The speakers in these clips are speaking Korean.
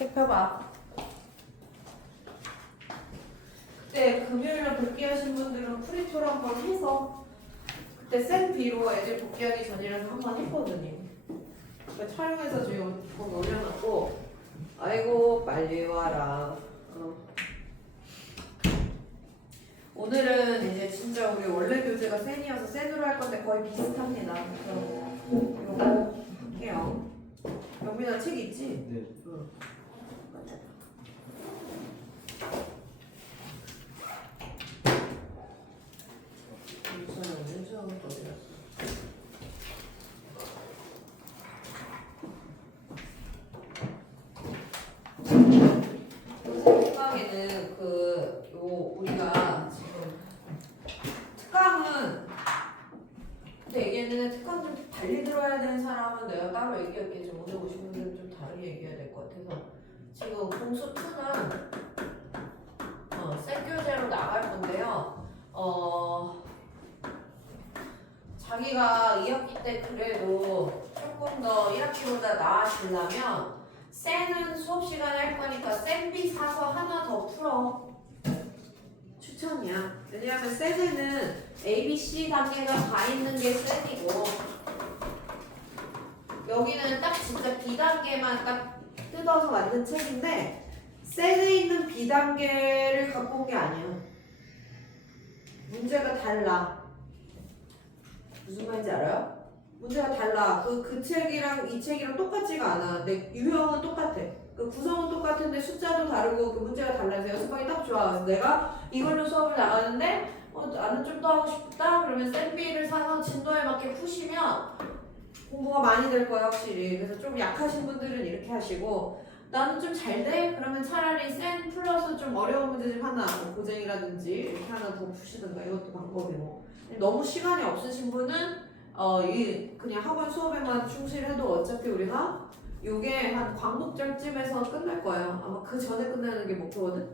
책 펴봐. 그때 금요일날 복귀하신 분들은 프리토를 한번 해서 그때 센 B로 애들 복귀하기 전이라서 한번 했거든요. 그러니까 촬영해서 지금 돈 올려놨고 아이고 빨리 와라. 오늘은 이제 진짜 우리 원래 교재가 센이어서 센으로 할 건데 거의 비슷합니다. 그래서 이거 할게요. 영민아 책 있지? 네. 응. 특강에는 우리가 지금 특강은 근데 얘기는 특강 좀 달리 들어야 되는 사람은 내가 따로 얘기할게. 좀 오늘 오신 분들은 좀 다르게 얘기해야 될 것 같아서 지금 공수 2는 셋 교재로 나갈 건데요. 자기가 2학기 때 그래도 조금 더 1학기보다 나아지려면 쌤은 수업 시간에 할 거니까 쌤비 사서 하나 더 풀어. 추천이야. 왜냐하면 쌤에는 A, B, C 단계가 다 있는 게 쌤이고 여기는 딱 진짜 B 단계만 딱 뜯어서 만든 책인데 쌤에 있는 B 단계를 갖고 온 게 아니야. 문제가 달라. 무슨 말인지 알아요? 문제가 달라. 그 책이랑 이 책이랑 똑같지가 않아. 근데 유형은 똑같아. 그 구성은 똑같은데 숫자도 다르고 그 문제가 달라서 연습하기 딱 좋아. 그래서 내가 이걸로 수업을 나가는데 나는 좀 더 하고 싶다. 그러면 쌤비를 사서 진도에 맞게 푸시면 공부가 많이 될 거야 확실히. 그래서 좀 약하신 분들은 이렇게 하시고 나는 좀 잘 돼? 그러면 차라리 쌤 플러스 좀 어려운 문제 좀 하나 뭐 고쟁이라든지 이렇게 하나 더 푸시든가 이것도 방법이고. 너무 시간이 없으신 분은 그냥 학원 수업에만 충실해도 어차피 우리가 요게 한 광복절쯤에서 끝날 거예요. 아마 그 전에 끝나는 게 목표거든.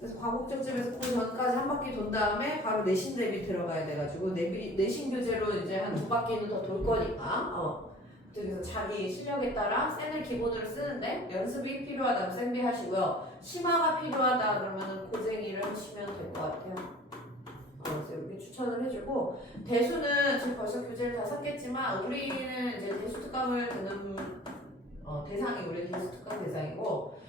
그래서 광복절쯤에서 그 전까지 한 바퀴 돈 다음에 바로 내신 대비 들어가야 돼가지고 내신 교재로 이제 한 2바퀴는 더 돌 거니까 그래서 자기 실력에 따라 쌤을 기본으로 쓰는데 연습이 필요하다면 쌤비 하시고요. 심화가 필요하다 그러면 고쟁이를 하시면 될 것 같아요. 그래서 이렇게 추천을 해주고 대수는 지금 벌써 교재를 다 샀겠지만 우리는 이제 대수 특강을 듣는 대상이 우리 대수 특강 대상이고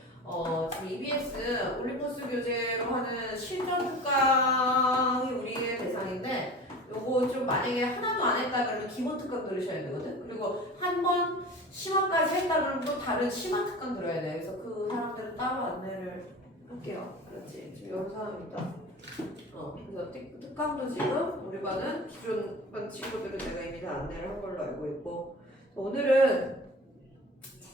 지금 EBS 올림포스 교재로 하는 실전 특강이 우리의 대상인데 요거 좀 만약에 하나도 안 했다 그러면 기본 특강 들으셔야 되거든. 그리고 한 번 심화까지 했다 그러면 또 다른 심화 특강 들어야 돼. 그래서 그 사람들은 따로 안내를 할게요. 그렇지. 지금 영상입니다. 그래서 특강도 지금 우리 반은 기존 반 친구들은 내가 이미 다 안내를 한 걸로 알고 있고 오늘은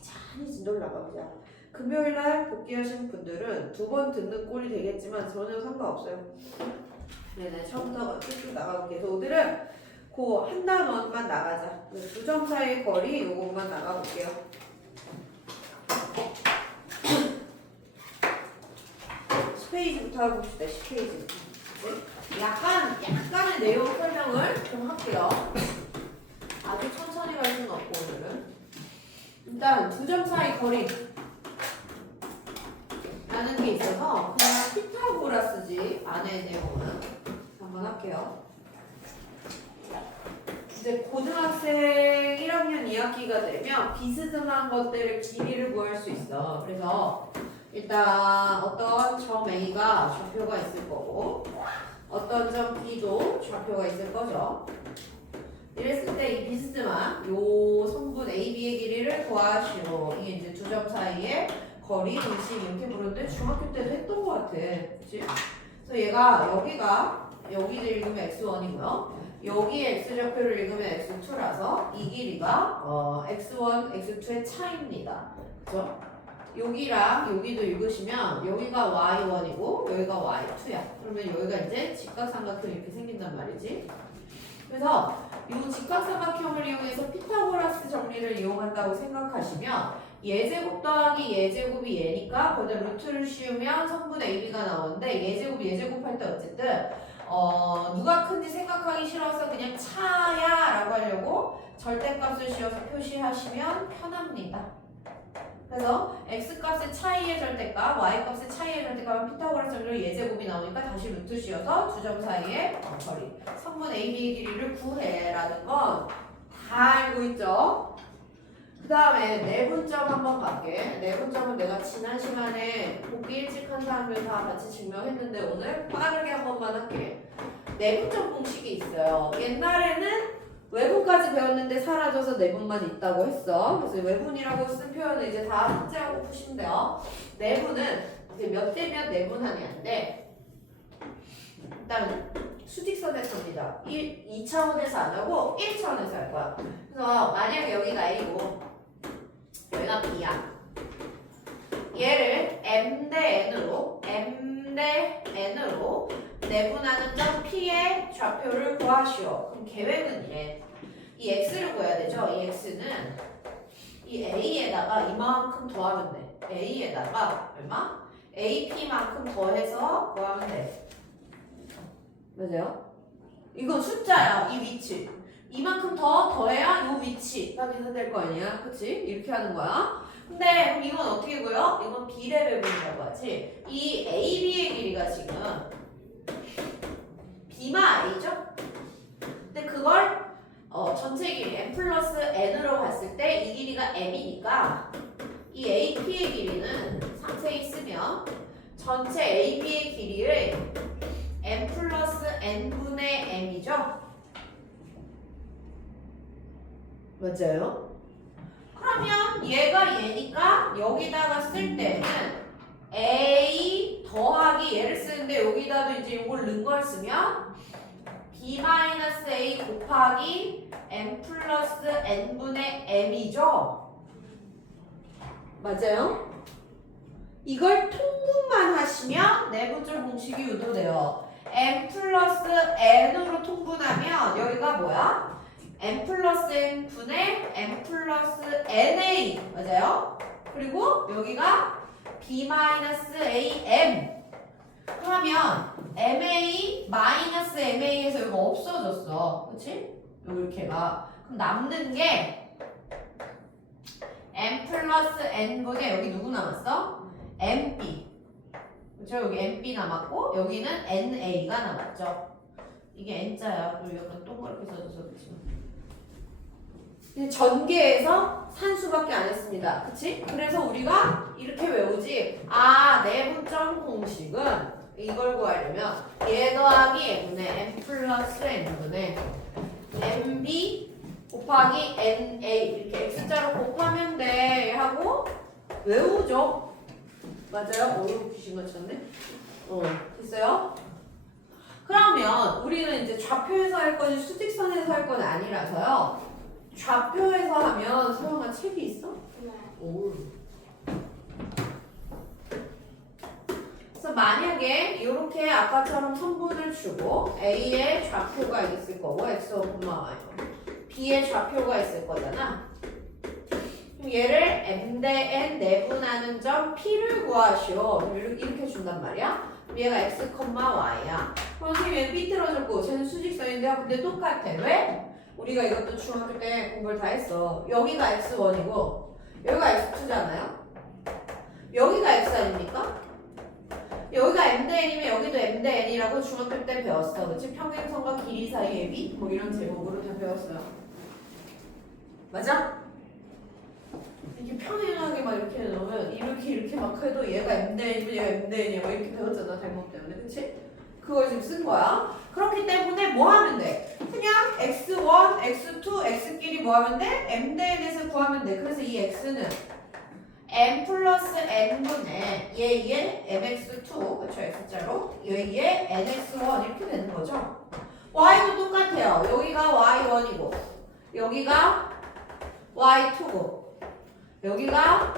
천천히 진도를 나가보자. 금요일날 복귀하신 분들은 2번 듣는 꼴이 되겠지만 전혀 상관없어요. 네네 처음부터 쭉쭉 나가볼게요. 그래서 오늘은 그 한 단원만 나가자. 2점 사이의 거리 요것만 나가볼게요. 10페이지부터 해봅시다. 10페이지. 약간의 내용 설명을 좀 할게요. 아주 천천히 갈 수는 없고 오늘은 일단 2점 사이 거리 라는 게 있어서 그냥 피타고라스지 안에 내용은 한번 할게요. 이제 고등학생 1학년 2학기가 되면 비스듬한 것들의 길이를 구할 수 있어. 그래서 일단 어떤 점 A가 좌표가 있을 거고 어떤 점 B도 좌표가 있을 거죠. 이랬을 때 이 비스듬한 요 성분 A, B의 길이를 구하시오. 이게 이제 2점 사이의 거리, 일심 이렇게 부르는데 중학교 때도 했던 것 같아. 그치? 그래서 얘가 여기를 읽으면 x1이고요. 여기에 x좌표를 읽으면 x2라서 이 길이가 x1, x2의 차이입니다. 그죠? 여기랑 여기도 읽으시면 여기가 y1이고 여기가 y2야. 그러면 여기가 이제 직각삼각형이 이렇게 생긴단 말이지. 그래서 이 직각삼각형을 이용해서 피타고라스 정리를 이용한다고 생각하시면 예제곱 더하기 예제곱이 얘니까 거기다 루트를 씌우면 성분 AB가 나오는데 예제곱 할 때 어쨌든 누가 큰지 생각하기 싫어서 그냥 차야 라고 하려고 절대값을 씌워서 표시하시면 편합니다. 그래서 x값의 차이의 절대값, y값의 차이의 절대값은 피타고라스 정리로 예제곱이 나오니까 다시 루트 씌워서 두 점 사이의 거리 3분 AB의 길이를 구해라는 건 다 알고 있죠? 그 다음에 내분점 한번 갈게. 내분점은 내가 지난 시간에 보기 일찍 한 사람들 다 같이 증명했는데 오늘 빠르게 한 번만 할게. 내분점 공식이 있어요. 옛날에는 외분까지 배웠는데 사라져서 내분만 있다고 했어. 그래서 외분이라고 쓴 표현을 이제 다 삭제하고 푸시면 돼요. 내분은 이제 몇 대 몇 내분하냐인데 일단 수직선에서입니다. 2차원에서 안 하고 1차원에서 할 거야. 그래서 만약에 여기가 A고 여기가 B야. 얘를 M 대 N으로 내분하는 점 P의 좌표를 구하시오. 그럼 계획은 이래. 이 X를 구해야 되죠. 이 X는 이 A에다가 이만큼 더하면 돼. A에다가 얼마? AP만큼 더해서 구하면 돼. 맞아요? 이건 숫자야. 이 위치. 이만큼 더해야 이 위치가 계산될 거 아니야. 그치? 이렇게 하는 거야. 근데 그럼 이건 어떻게 구해요? 이건 비례배분이라고 하지. 이 AB의 길이가 지금 B마 A죠? 근데 그걸 전체 길이 M 플러스 N으로 봤을 때 이 길이가 M이니까 이 AP의 길이는 상세히 쓰면 전체 AB의 길이를 M 플러스 N분의 M이죠? 맞아요? 그러면 얘가 얘니까 여기다가 쓸 때는 A 더하기 얘를 쓰는데 여기다도 이제 이걸 넣은 걸 쓰면 B-A 곱하기 M 플러스 N분의 M이죠? 맞아요? 이걸 통분만 하시면 내분절 공식이 유도돼요. M 플러스 N으로 통분하면 여기가 뭐야? M 플러스 N 분의 M 플러스 NA 맞아요? 그리고 여기가 B-AM 그러면 MA 마이너스 MA에서 이거 없어졌어 그치? 이렇게가 그럼 남는 게 M 플러스 N분의 여기 누구 남았어? MB 그쵸? 여기 MB 남았고 여기는 NA가 남았죠 이게 N자야 그리고 약간 동그랗게 써줘서 그치? 전개에서 산수밖에 안 했습니다. 그치? 그래서 우리가 이렇게 외우지. 아, 내분점 공식은 이걸 구하려면 얘 더하기 N분의 M 플러스 N분의 MB 곱하기 NA 이렇게 X자로 곱하면 돼 하고 외우죠. 맞아요? 어려운 귀신 같았네. 됐어요? 그러면 우리는 이제 좌표에서 할 건지 수직선에서 할 건 아니라서요. 좌표에서 하면 소영아 책이 있어? 네. 오. 그래서 만약에 이렇게 아까처럼 선분을 주고 A의 좌표가 있을 거고 X, Y B의 좌표가 있을 거잖아. 그럼 얘를 M 대 N 내분하는 점 P를 구하시오. 이렇게 준단 말이야. 그럼 얘가 X, Y야. 그럼 선생님 얘는 삐뚤어졌고 쟤는 수직선인데 근데 똑같아. 왜? 우리가 이것도 중학교 때 공부를 다 했어. 여기가 X1이고 여기가 X2잖아요. 여기가 X 아닙니까? 여기가 M 대 N이면 여기도 M 대 N이라고 중학교 때 배웠어. 그치? 평행선과 길이 사이의 비? 뭐 이런 제목으로 다 배웠어요. 맞아? 이렇게 평행하게 막 이렇게 넣으면 이렇게 막 해도 얘가 M 대 N이면 얘가 M 대 N이야. 막 이렇게 배웠잖아. 대목 때문에. 그치? 그걸 지금 쓴 거야. 그렇기 때문에 뭐 하면 돼? 그냥 x1, x2, x끼리 뭐 하면 돼? M 대 N에서 구하면 돼. 그래서 이 x는 m 플러스 n분의 얘의 mx2, 그렇죠? x자로 얘의 nx1 이렇게 되는 거죠. y도 똑같아요. 여기가 y1이고 여기가 y2고 여기가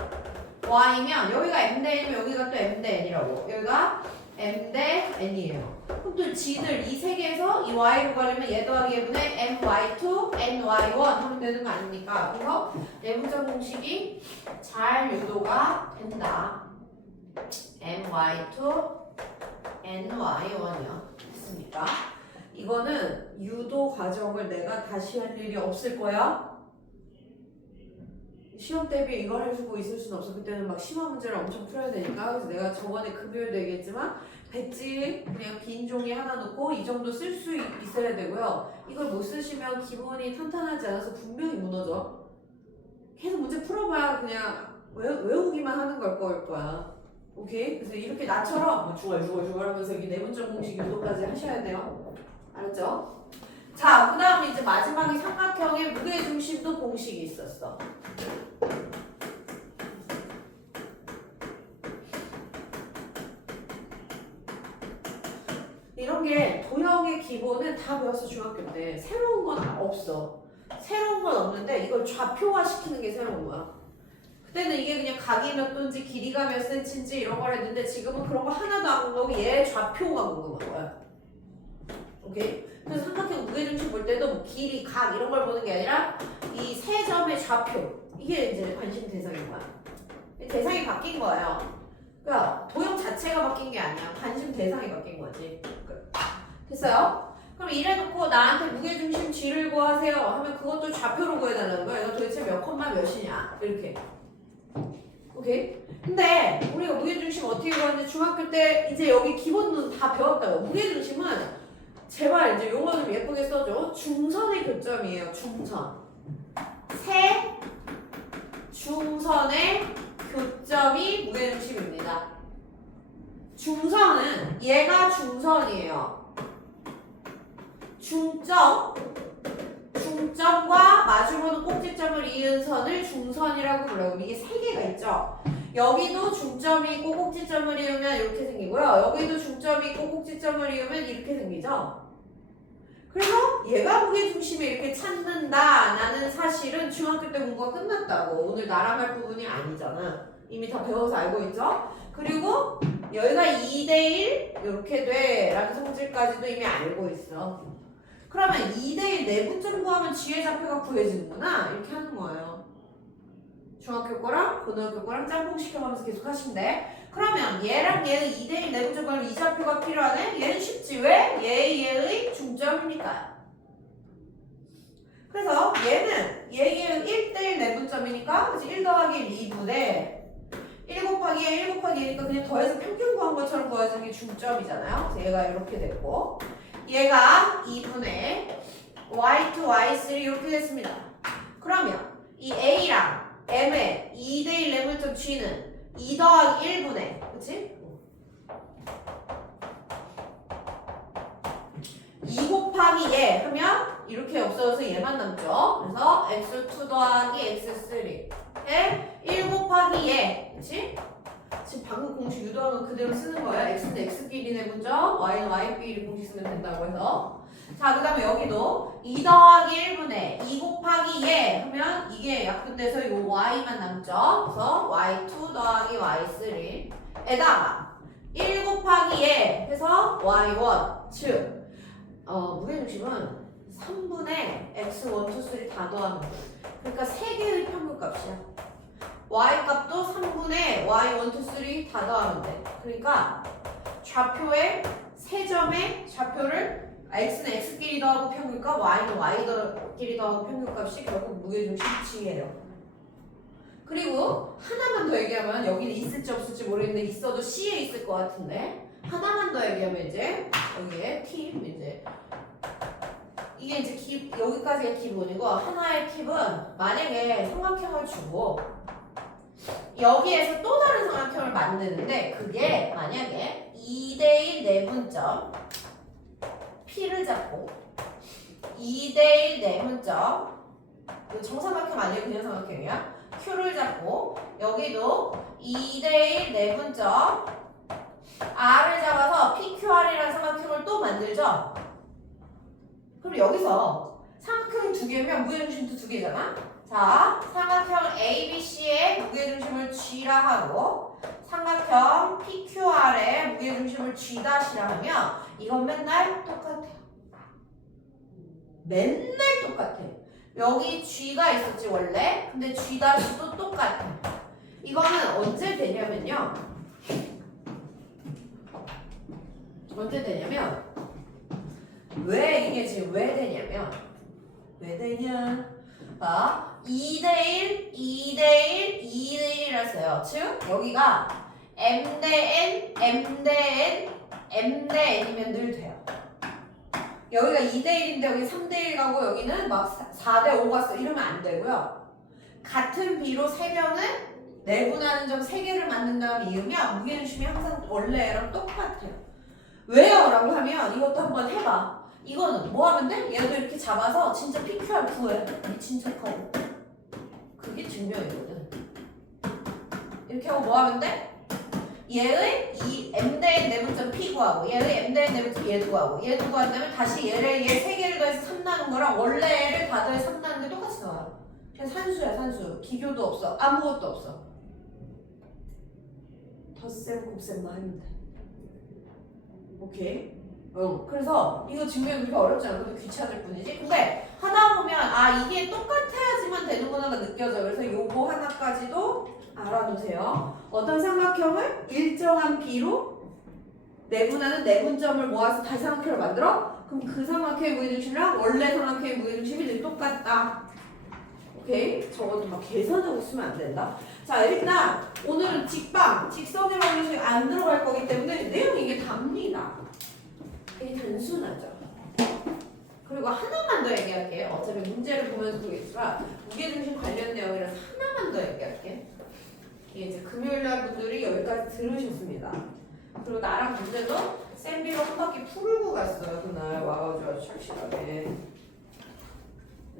y면 여기가 m 대 N이면 여기가 또 m 대 N이라고 여기가 M 대 N이에요. 그럼 또 지들 이 세 개에서 이 Y를 구하려면 얘 더하기 얘분의 MY2, NY1 하면 되는 거 아닙니까? 그래서 내분점 공식이 잘 유도가 된다. MY2, NY1이요. 됐습니까? 이거는 유도 과정을 내가 다시 할 일이 없을 거야. 시험 대비 이걸 해주고 있을 수는 없어. 그때는 막 심화 문제를 엄청 풀어야 되니까. 그래서 내가 저번에 금요일도 얘기했지만 배지 그냥 빈 종이 하나 놓고 이 정도 쓸 수 있어야 되고요. 이걸 못 쓰시면 기본이 탄탄하지 않아서 분명히 무너져. 계속 문제 풀어봐야 그냥 외우기만 하는 걸 거야. 오케이? 그래서 이렇게 나처럼 뭐 죽어 하면서 여기 내분점 공식 요도까지 하셔야 돼요. 알았죠? 자, 그 다음에 이제 마지막에 삼각형의 무게중심도 공식이 있었어. 이런 게 도형의 기본은 다 배웠어, 중학교 때. 새로운 건 없어. 새로운 건 없는데 이걸 좌표화 시키는 게 새로운 거야. 그때는 이게 그냥 각이 몇 도인지 길이가 몇 센치인지 이런 걸 했는데 지금은 그런 거 하나도 안 궁금하고 얘 좌표가 궁금한 거야. 오케이? 그래서 삼각형 무게중심 볼 때도 뭐 길이, 각 이런 걸 보는 게 아니라 이 세 점의 좌표 이게 이제 관심 대상인 거야. 대상이 바뀐 거예요. 그러니까 도형 자체가 바뀐 게 아니야. 관심 대상이 바뀐 거지. 됐어요? 그럼 이래놓고 나한테 무게중심 G를 구하세요 하면 그것도 좌표로 구해달라는 거야. 이거 도대체 몇 콤마 몇이냐 이렇게. 오케이? 근데 우리가 무게중심 어떻게 구하는지 중학교 때 이제 여기 기본은 다 배웠다고. 무게중심은 제발 이제 용어 좀 예쁘게 써줘. 중선의 교점이에요. 중선. 세 중선의 교점이 무게중심입니다. 중선은 얘가 중선이에요. 중점과 마주보는 꼭지점을 이은 선을 중선이라고 불러요. 이게 세 개가 있죠. 여기도 중점이 있고 꼭지점을 이으면 이렇게 생기고요. 여기도 중점이 있고 꼭지점을 이으면 이렇게 생기죠. 그래서 얘가 무게중심을 이렇게 찾는다라는 사실은 중학교 때 공부가 끝났다고. 오늘 나랑 할 부분이 아니잖아. 이미 다 배워서 알고 있죠? 그리고 여기가 2대1 이렇게 돼 라는 성질까지도 이미 알고 있어. 그러면 2대1 내분점 구하면 G의 좌표가 구해지는구나 이렇게 하는 거예요. 중학교 거랑 고등학교 거랑 짬뽕 시켜가면서 계속 하시면 돼. 그러면 얘랑 얘는 2대1 내분점 구하면 이 좌표가 필요하네? 얘는 쉽지. 왜? 얘의 중점이니까. 그래서 얘는 얘의 1대1 내분점이니까 그래서 1 더하기 2분의 1 곱하기 1 곱하기 2니까 그냥 더해서 평균 구한 것처럼 구해지는 게 중점이잖아요. 그래서 얘가 이렇게 됐고 얘가 2분의 y2, y3 이렇게 됐습니다. 그러면 이 A랑 M의 2대1 내분점 G는 2 더하기 1분의 그치? 2 곱하기 얘 하면 이렇게 없어져서 얘만 남죠. 그래서 x2 더하기 x3에 1 곱하기 얘 그치? 지금 방금 공식 유도한 거 그대로 쓰는 거예요. x는 x끼리 내분점, y는 y끼리 공식 쓰면 된다고 해서. 자, 그 다음에 여기도 2 더하기 1분의 2 곱하기 얘 하면 이게 약분돼서 이 y만 남죠. 그래서 y2 더하기 y3에다가 1 곱하기 얘 해서 y1 즉 무게중심은 3분의 x1, 2, 3 다 더하는 거예요. 그러니까 3개의 평균값이야. y 값도 3분의 y1, 2, 3 다 더하면 돼. 그러니까 좌표의 세 점의 좌표를 x는 x끼리 더하고 평균값, y는 y끼리 더하고 평균값이 결국 무게중심 G예요. 그리고 하나만 더 얘기하면 여기는 있을지 없을지 모르겠는데 있어도 C에 있을 것 같은데 하나만 더 얘기하면 이제 여기에 팁 이제 이게 이제 여기까지가 기본이고 하나의 팁은 만약에 삼각형을 주고 여기에서 또 다른 삼각형을 만드는데 그게 만약에 2대1 내분점 P를 잡고 2대1 내분점 정삼각형 아니고 그냥 삼각형이야. Q를 잡고 여기도 2대1 내분점 R을 잡아서 PQR이라는 삼각형을 또 만들죠. 그럼 여기서 삼각형이 두 개면 무게중심도 두 개잖아. 자, 삼각형 ABC의 무게중심을 G라 하고 삼각형 PQR의 무게중심을 G'라 하면 이건 맨날 똑같아요. 맨날 똑같아. 여기 G가 있었지 원래. 근데 G'도 똑같아. 이거는 언제 되냐면요. 언제 되냐면 왜 이게 지금 왜 되냐면 왜 되냐 자, 2대1, 2대1, 2대1이라 했어요. 즉 여기가 m 대 n, m 대 n, m 대 n이면 늘 돼요. 여기가 2대1인데 여기 3대1 가고 여기는 막 4대5 갔어 이러면 안 되고요. 같은 비로 3변을 내분하는 점 3개를 만든 다음에 이으면 무게중심이 항상 원래랑 똑같아요. 왜요? 라고 하면 이것도 한번 해봐. 이거는 뭐 하면 돼? 얘도 이렇게 잡아서 진짜 PQR 구해. 미친 척하고. 그게 증명이거든. 이렇게 하고 뭐 하면 돼? 얘의 이 m 대 n 내분점 p 구하고 얘의 m 대 n 내분점 얘도 구하고 얘도 구한 다음에 다시 얘를 얘 3개를 더해서 3 나는 거랑 원래 얘를 다 더해서 3 나는 게 똑같이 나와요. 그냥 산수야 산수. 기교도 없어. 아무것도 없어. 덧셈 곱셈만 하면 돼. 오케이? 그래서 이거 증명이 그렇게 어렵지 않고 귀찮을 뿐이지. 근데 하다 보면 아 이게 똑같아야지만 되는구나가 느껴져. 그래서 요거 하나까지도 알아두세요. 어떤 삼각형을 일정한 비로 내분하는 내분점을 모아서 다시 삼각형을 만들어? 그럼 그 삼각형의 무게중심이랑 원래 삼각형의 무게중심이 늘 똑같다. 오케이? 저것도 막 계산하고 쓰면 안 된다. 자, 일단 오늘은 직선의 방정식이 안 들어갈 거기 때문에 내용이 이게 답니다. 이게 단순하죠. 그리고 하나만 더 얘기할게요. 어차피 문제를 보면서 보겠지만 무게중심 관련 내용이라서 하나만 더 얘기할게. 이게 이제 금요일날 분들이 여기까지 들으셨습니다. 그리고 나랑 문제도 쌤비로 한 바퀴 풀고 갔어요. 그날 와가지고 아주 착실하게.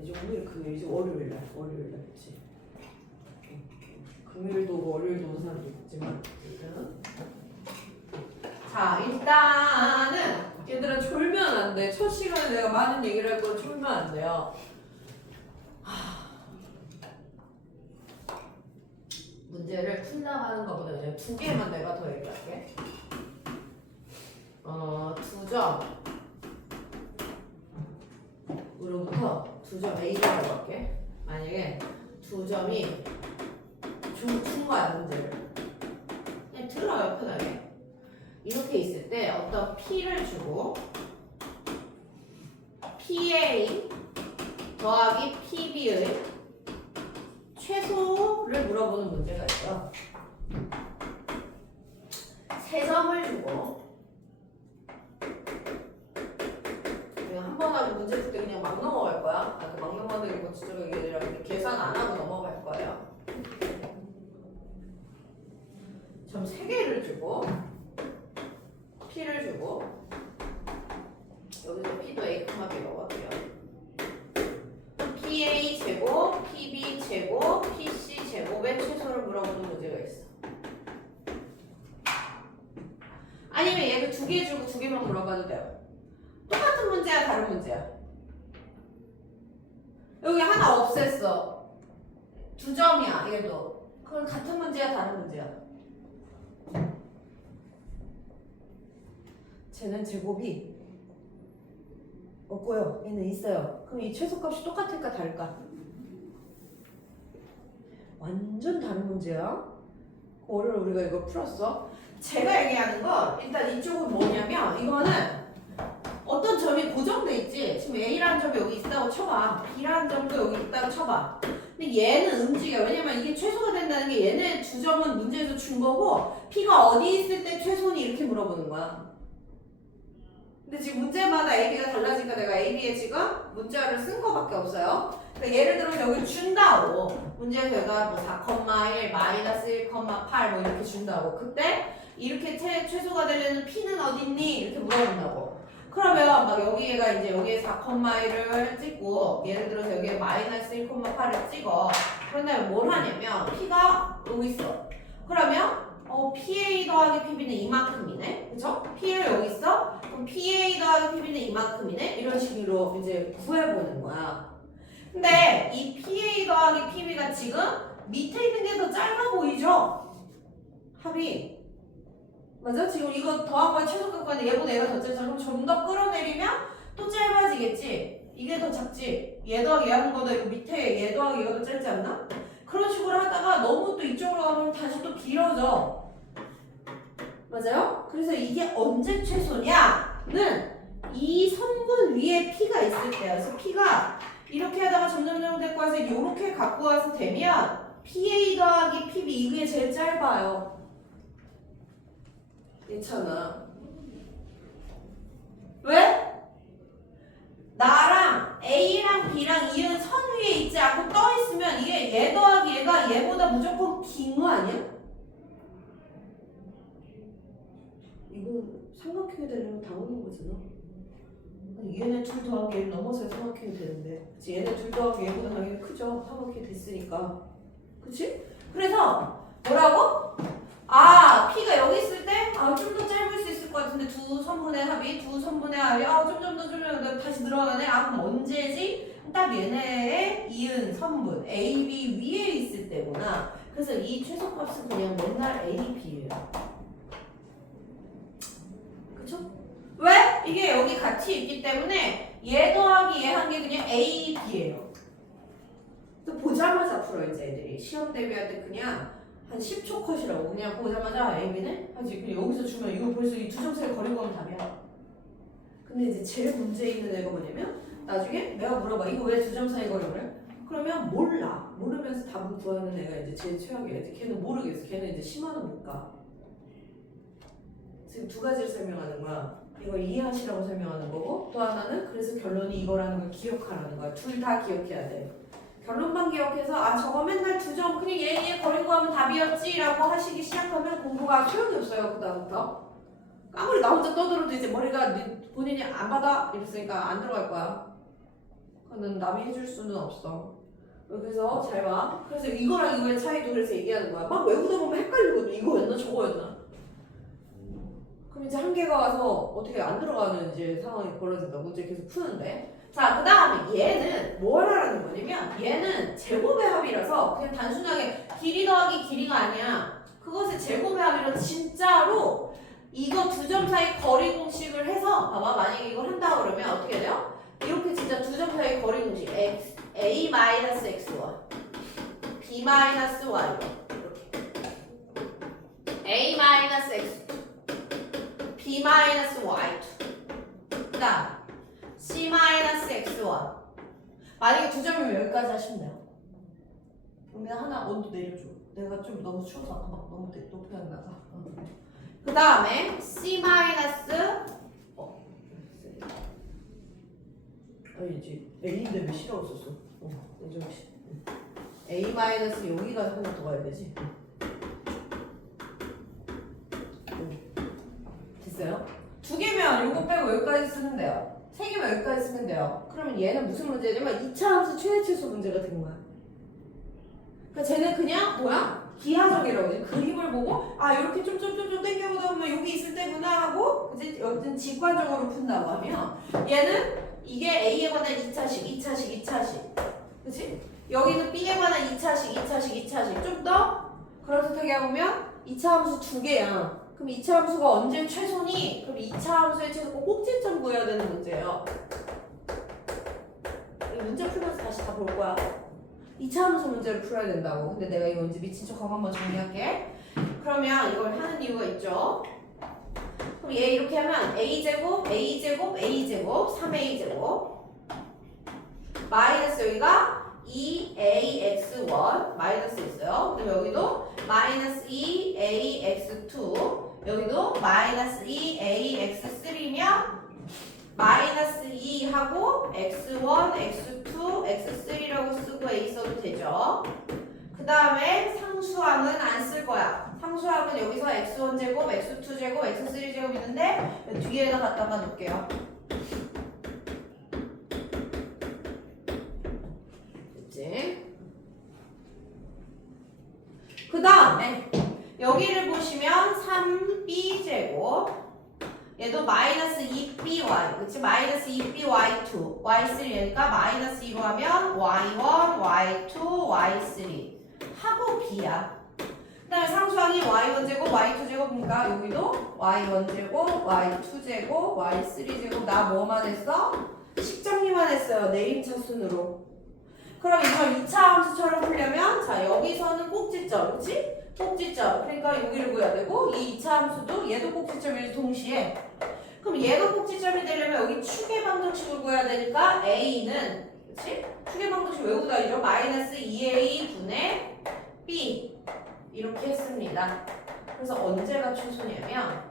이제 오늘 금요일이지 월요일날 그치? 금요일도 월요일도 오는 사람도 있지만 자 일단은 얘들아 졸면 안 돼. 첫 시간에 내가 많은 얘기를 할 거라 졸면 안 돼요. 문제를 풀나가는 것보다 그냥 2개만 내가 더 얘기할게. 2점으로부터 2점 A라고 할게. 만약에 2점이 준 거야 문제를. 그냥 들어요 편하게. 이렇게 있을 때 어떤 P를 주고 PA 더하기 PB의 최소를 물어보는 문제가 있어요. 3점을 주고 그냥 한 번 하고 문제 풀 때 그냥 막 넘어갈 거야. 아까 막 넘어가는 거 진짜 아니라 계산 안 하고 넘어갈 거예요. 점 3개를 주고 P를 주고 여기서 P도 A, B라고 할게요. PA 제곱, PB 제곱, PC 제곱의 최소를 물어보는 문제가 있어. 아니면 얘를 2개 주고 2개만 물어봐도 돼요. 똑같은 문제야, 다른 문제야? 여기 하나 없앴어. 2점이야, 얘도. 그럼 같은 문제야, 다른 문제야? 쟤는 제곱이 없고요. 얘는 있어요. 그럼 이 최소값이 똑같을까 다를까? 완전 다른 문제야. 월요일 우리가 이거 풀었어. 제가 얘기하는 건 일단 이쪽은 뭐냐면 이거는 어떤 점이 고정돼 있지. 지금 A라는 점이 여기 있다고 쳐봐. B라는 점도 여기 있다고 쳐봐. 근데 얘는 움직여. 왜냐면 이게 최소가 된다는 게 얘네 2점은 문제에서 준 거고 P가 어디 있을 때 최소니 이렇게 물어보는 거야. 근데 지금 문제마다 A, B가 달라지니까 내가 A, B에 지금 문자를 쓴 거밖에 없어요. 그러니까 예를 들어 여기 준다고 문제에서 얘가 뭐 4,1, 마이너스 1,8 뭐 이렇게 준다고 그때 이렇게 최소가 되려는 P는 어딨니? 이렇게 물어본다고. 그러면 막 여기가 이제 여기에 4,1을 찍고 예를 들어서 여기에 마이너스 1,8을 찍어. 그런 다음에 뭘 하냐면 P가 여기 있어. 그러면 PA 더하기 PB는 이만큼이네. 그쵸? P를 여기 있어? 그럼 PA 더하기 PB는 이만큼이네? 이런 식으로 이제 구해보는 거야. 근데 이 PA 더하기 PB가 지금 밑에 있는 게 더 짧아 보이죠? 합이. 맞아? 지금 이거 더한 건 최소값인데 얘보다 얘가 더 짧잖아. 그럼 좀 더 끌어내리면 또 짧아지겠지? 이게 더 작지? 얘 더하기 얘 하는 거보다 이거 밑에 얘 더하기 얘가 더 짧지 않나? 그런 식으로 하다가 너무 또 이쪽으로 가면 다시 또 길어져. 맞아요? 그래서 이게 언제 최소냐는 이 선분 위에 P가 있을 때야. 그래서 P가 이렇게 하다가 점점 데리고 와서 이렇게 갖고 와서 되면 PA 더하기 PB 이게 제일 짧아요. 괜찮아. 왜? 나랑 A랑 B랑 이은 선 위에 있지 않고 떠 있으면 이게 얘 더하기 얘가 얘보다 무조건 긴 거 아니야? 이거 삼각형이 되려면 다 오는 거잖아. 아니, 얘네 둘 더하기 얘를 넘어서야 삼각형이 되는데, 그치? 얘네 둘 더하기 얘보다 당연히 크죠. 삼각형이 됐으니까, 그치? 그래서 뭐라고? 아, P가 여기 있을 때, 좀 더 짧을 수 있을 것 같은데 두 선분의 합이, 좀 더 다시 늘어나네. 그럼 언제지? 딱 얘네의 이은 선분 A, B 위에 있을 때구나. 그래서 이 최소값은 그냥 맨날 A, B예요. 그쵸? 왜? 이게 여기 같이 있기 때문에 얘 더하기 얘 한 게 그냥 A, B예요. 또 보자마자 풀어 이제 애들이 시험 대비할 때 그냥 한 10초 컷이라고 그냥 보자마자 A, B네? 하지. 그냥 여기서 주면 이거 벌써 이 두 점 사이 거리 거면 답이야. 근데 이제 제일 문제 있는 애가 뭐냐면 나중에 내가 물어봐 이거 왜 두 점 사이 거리 그래? 그러면 몰라. 모르면서 답을 구하는 애가 이제 제일 최악이야. 걔는 모르겠어. 걔는 이제 심화는 못 가. 지금 두 가지를 설명하는 거야. 이걸 이해하시라고 설명하는 거고 또 하나는 그래서 결론이 이거라는 걸 기억하라는 거야. 둘 다 기억해야 돼. 결론만 기억해서 저거 맨날 두 점 그냥 얘 거리 구하면 답이었지 라고 하시기 시작하면 공부가 소용이 없어요. 그 다음부터 아무리 나 혼자 떠들어도 이제 머리가 본인이 안 받아 이랬으니까 안 들어갈 거야. 그거는 남이 해줄 수는 없어. 그래서 잘 봐. 그래서 이거랑 이거의 차이도 그래서 얘기하는 거야. 막 외우다 보면 헷갈리거든. 이거였나 저거였나. 그럼 이제 한계가 와서 어떻게 안 들어가는 이제 상황이 벌어진다. 문제 계속 푸는데. 자, 그 다음에 얘는 뭘 하라는 거냐면 얘는 제곱의 합이라서 그냥 단순하게 길이 더하기 길이가 아니야. 그것의 제곱의 합이라서 진짜로 이거 두 점 사이 거리 공식을 해서 봐봐. 만약에 이걸 한다 그러면 어떻게 돼요? 이렇게 진짜 두 점 사이 거리 공식 A-X1 B-Y1 이렇게 A-X2 B-Y2 그 다음 C-X1 만약에 두 점이면 여기까지 하시면 돼요. 그러면 하나 온도 내려줘. 내가 좀 너무 추워서 아까 막 너무 높게 한다가 그 다음에 C- 아니지 A인데 왜 C라고 썼어? A- 여기가 하나 더 가야 되지. 됐어요? 두 개면 요거 빼고 여기까지 쓰면 돼요. 세 개면 여기까지 쓰면 돼요. 그러면 얘는 무슨 문제냐면 2차 함수 최대 최소 문제가 된 거야. 그러니까 쟤는 그냥 뭐야? 기하적이라고 해. 그림을 보고 이렇게 좀 당겨보다 보면 여기 있을 때구나 하고 이제 여튼 직관적으로 푼다고 하면 얘는 이게 A에 관한 2차식 그치? 여기는 B에 관한 2차식 좀 더 그렇게 보면 2차 함수 두 개야. 그럼 2차 함수가 언제 최소니? 그럼 2차 함수의 최소 꼭지점 구해야 되는 문제예요. 이 문제 풀면서 다시 다 볼 거야. 2차 함수 문제를 풀어야 된다고. 근데 내가 이거 이제 미친 척하고 한번 정리할게. 그러면 이걸 하는 이유가 있죠. 그럼 얘 이렇게 하면 A제곱 3A제곱 마이너스 여기가 2AX1 마이너스 있어요. 그럼 여기도 마이너스 2AX2 여기도 마이너스 2AX3면 마이너스 2하고 X1, X2, X3라고 쓰고 A 써도 되죠. 그 다음에 상수항은 안 쓸 거야. 상수항은 여기서 X1제곱, X2제곱, X3제곱 있는데 뒤에다 갖다가 놓을게요. 됐지? 그 다음에 여기를 보시면 3b제곱 얘도 마이너스 2by 그치? 마이너스 2by2 y3니까 마이너스 2로 하면 y1, y2, y3 하고 b야. 그 다음에 상수항이 y1제곱, y2제곱이니까 여기도 y1제곱, y2제곱, y3제곱 나 뭐만 했어? 식정리만 했어요. 네임차 순으로. 그럼 이걸 2차 함수처럼 풀려면 자 여기서는 꼭지점 그치? 꼭지점 그러니까 여기를 구해야 되고 이 2차 함수도 얘도 꼭지점이지 동시에. 그럼 얘가 꼭지점이 되려면 여기 축의 방정식을 구해야 되니까 A는 그치? 축의 방정식 외우고 다니죠? 마이너스 2a 분의 b 이렇게 했습니다. 그래서 언제가 최소냐면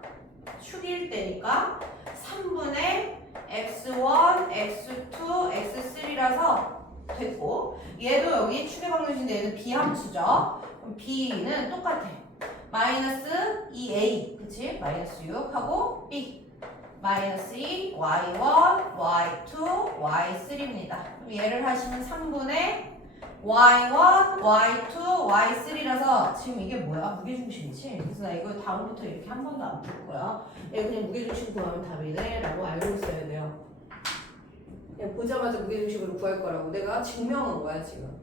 축일 때니까 3분의 x1, x2, x3라서 됐고 얘도 여기 축의 방정식인데 얘는 비함수죠. 그럼 b는 똑같아. 마이너스 2a 그치? 마이너스 6 하고 b 마이너스 2 y1, y2, y3입니다. 그럼 얘를 하시면 3분의 y1, y2, y3라서 지금 이게 뭐야? 무게중심이지? 그래서 나 이거 다음부터 이렇게 한 번도 안 풀 거야. 얘 그냥 무게중심 구하면 답이네 라고 알고 있어야 돼요. 그냥 보자마자 무게중심으로 구할 거라고 내가 증명한 거야 지금.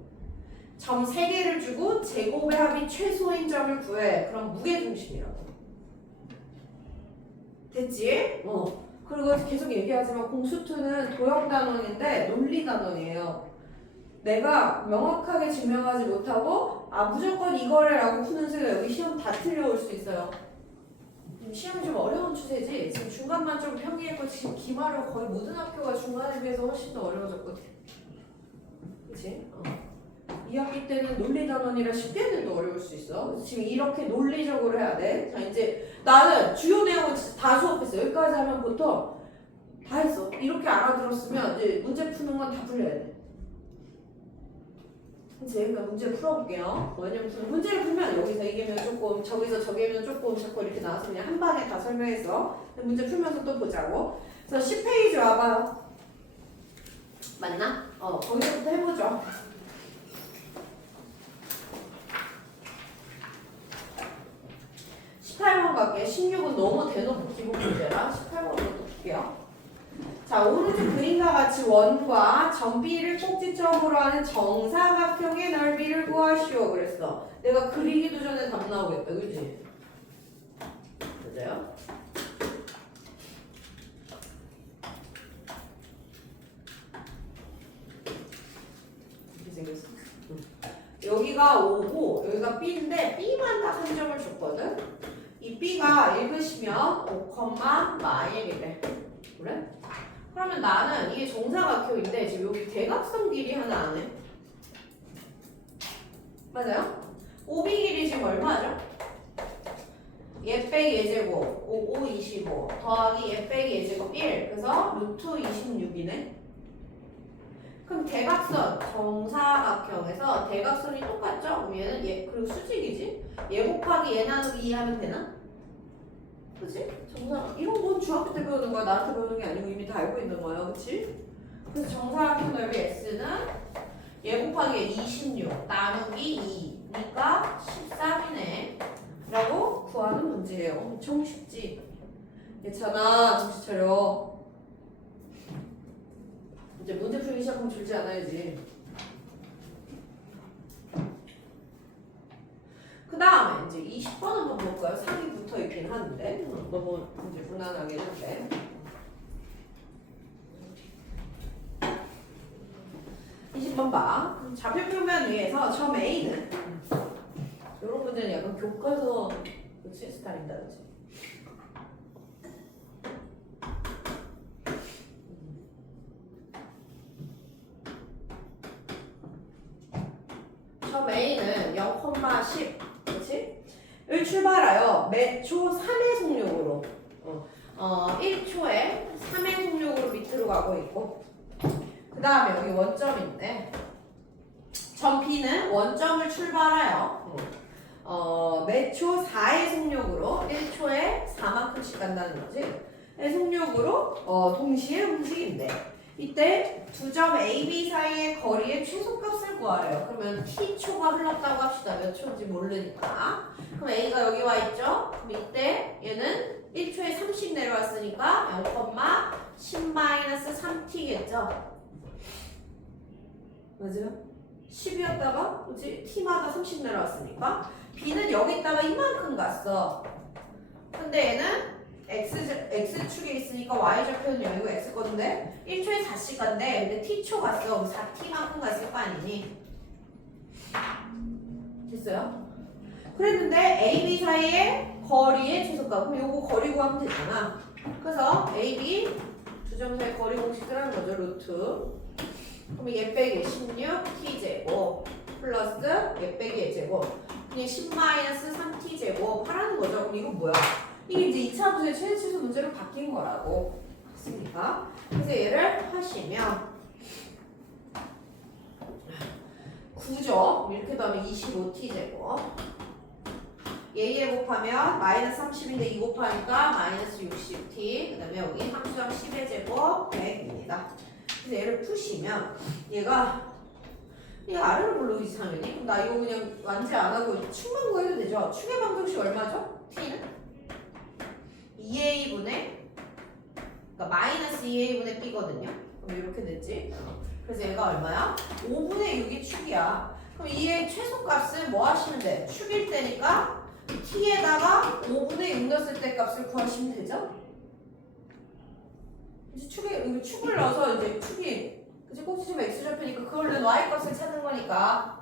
점 3개를 주고 제곱의 합이 최소인 점을 구해. 그럼 무게중심이라고. 됐지? 그리고 계속 얘기하지만 공수투는 도형단원인데 논리단원이에요. 내가 명확하게 증명하지 못하고 무조건 이거래 라고 푸는 수가 여기 시험 다 틀려올 수 있어요. 시험이 좀 어려운 추세지. 지금 중간만 좀 평이했고 지금 기말로 거의 모든 학교가 중간에 비해서 훨씬 더 어려워졌거든. 그치? 2학기 때는 논리단원이라 10대는 어려울 수 있어. 그래서 지금 이렇게 논리적으로 해야 돼. 자 이제 나는 주요 내용을 진짜 다 수업했어. 여기까지 하면 보통 다 했어. 이렇게 알아들었으면 이제 문제 푸는 건 다 풀려야 돼. 그치? 그러니까 문제 풀어볼게요. 왜냐면 문제를 풀면 여기서 이기면 조금, 저기서 저기면 조금 자꾸 이렇게 나와서 그냥 한 방에 다 설명했어. 문제 풀면서 또 보자고. 그래서 10페이지 와봐요. 맞나? 거기서부터 해보죠. 18번 갈게. 16은 너무 대놓고 기본 문제라 18번으로 또 볼게요. 자, 오른쪽 그림과 같이 원과 점 B를 꼭지점으로 하는 정사각형의 넓이를 구하시오 그랬어. 내가 그리기도 전에 답 나오겠다. 그지? 맞아요? 이렇게 생겼어. 여기가 O고 여기가 B인데 B만 딱 한 점을 줬거든? 이 B가 읽으시면 5, 마이에게 그래? 그러면 나는 이게 정사각형인데 지금 여기 대각선 길이 하나 안 해? 맞아요? OB 길이 지금 얼마죠? 얘 빼기 얘제곱 5, 25 더하기 얘 빼기 얘제곱 1 그래서 루트 26이네. 그럼 대각선 정사각형에서 대각선이 똑같죠? 그럼 얘는 얘 그리고 수직이지? 얘 곱하기 얘 나누기 2 하면 되나? 그치? 정사각 이런 건 중학교 때 배우는 거야. 나한테 배우는 게 아니고 이미 다 알고 있는 거야. 그치? 그래서 정사각형 넓이 S는 얘 곱하기 26 나누기 2니까 13이네 라고 구하는 문제예요. 엄청 쉽지? 괜찮아. 정신 차려. 이제 문제 풀기 시작하면 줄지 않아야지. 그 다음에 이제 20번 한번 볼까요? 3이 붙어 있긴 하는데 너무 이제 무난하긴 한데 20번 봐. 좌표 표면 위에서 점 A는 이런 문제는 약간 교과서 그치? 스타일이다 그치? 점 A는 0,10 그치? 을 출발하여 매초 3의 속력으로 1초에 3의 속력으로 밑으로 가고 있고 그 다음에 여기 원점인데 점 B는 원점을 출발하여 매초 4의 속력으로 1초에 4만큼씩 간다는 거지. 의 속력으로 동시에 움직인대. 이때 두 점 A, B 사이의 거리의 최소값을 구하래요. 그러면 T초가 흘렀다고 합시다. 몇 초인지 모르니까. 그럼 A가 여기 와 있죠? 그럼 이때 얘는 1초에 30 내려왔으니까 0,10-3t겠죠? 맞아요? 10이었다가 그치? T마다 30 내려왔으니까 B는 여기다가 이만큼 갔어. 근데 얘는 X축에 있으니까 Y좌표는 여기고 X건데 1초에 4씩 간대. 근데 T초 갔어. 4T만큼 갔을 거 아니니? 됐어요? 그랬는데 A, B 사이의 거리의 최소값. 그럼 요거 거리 구하면 되잖아. 그래서 A, B 두 점 사이 거리 공식 쓰라는 거죠. 루트 그럼 얘 빼기 16t제곱 플러스 얘 빼기 얘제곱 그냥 10-3t제곱 하라는 거죠. 그럼 이건 뭐야? 이게 이제 2차 함수의 최대치수 문제로 바뀐 거라고. 맞습니까? 그래서 얘를 하시면 9죠. 이렇게 더하면 25t제곱 얘 곱하면 마이너스 30인데 2 곱하니까 마이너스 60t 그 다음에 여기 함수정 10의 제곱 100입니다. 그래서 얘를 푸시면 얘가 아래로 불러오기 이상하니? 그럼 나 이거 그냥 완제 안 하고 축만 구해도 되죠? 축의 방정식 얼마죠? t는? 2a분의 그러니까 마이너스 2a분의 b거든요. 그럼 이렇게 됐지? 그래서 얘가 얼마야? 5분의 6이 축이야. 그럼 이의 최소값은 뭐 하시면 돼? 축일 때니까 t에다가 5분의 6 넣었을 때 값을 구하시면 되죠? 이제 축을 넣어서 이제 축이 그치 꼭지점에 x 좌표니까 그걸로 y 값을 찾는 거니까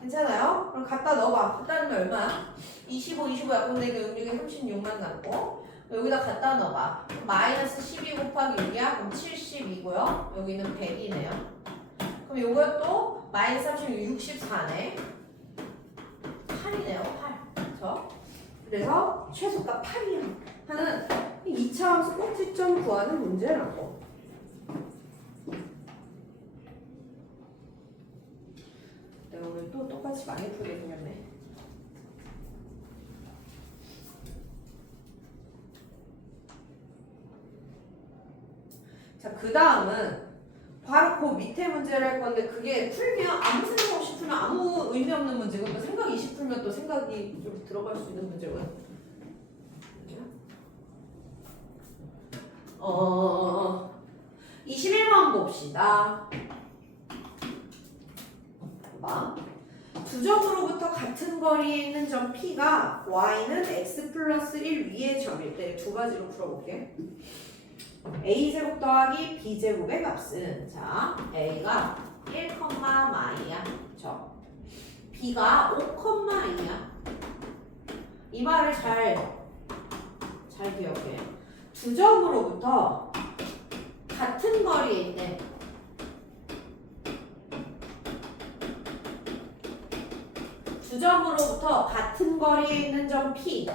괜찮아요? 그럼 갖다 넣어봐. 갖다 넣으면 얼마야? 25, 25야. 근데 그 여기 36만 남고 여기다 갖다 넣어봐. 마이너스 12 곱하기 6이야? 그럼 72고요. 여기는 100이네요. 그럼 요것도 마이너스 36, 64네. 8이네요. 8. 그렇죠? 그래서 최소값 8이야. 하는 2차 함수 꼭지점 구하는 문제라고. 내가 오늘 또 똑같이 많이 풀게 생겼네. 자, 그 다음은 바로 그 밑에 문제를 할 건데 그게 풀면 아무 생각 없이 풀면 아무 의미 없는 문제고 또 생각 20 풀면 또 생각이 좀 들어갈 수 있는 문제고요. 21번 봅시다. 봐. 두 점으로부터 같은 거리에 있는 점 P가 Y는 X 플러스 1 위의 점일 때 두 가지로 풀어볼게. A제곱 더하기 B제곱의 값은 자 A가 1, 마이야. 그쵸? B가 5, 2야. 이 말을 잘 기억해. 두 점으로부터 같은 거리에 있는 두 점으로부터 같은 거리에 있는 점 P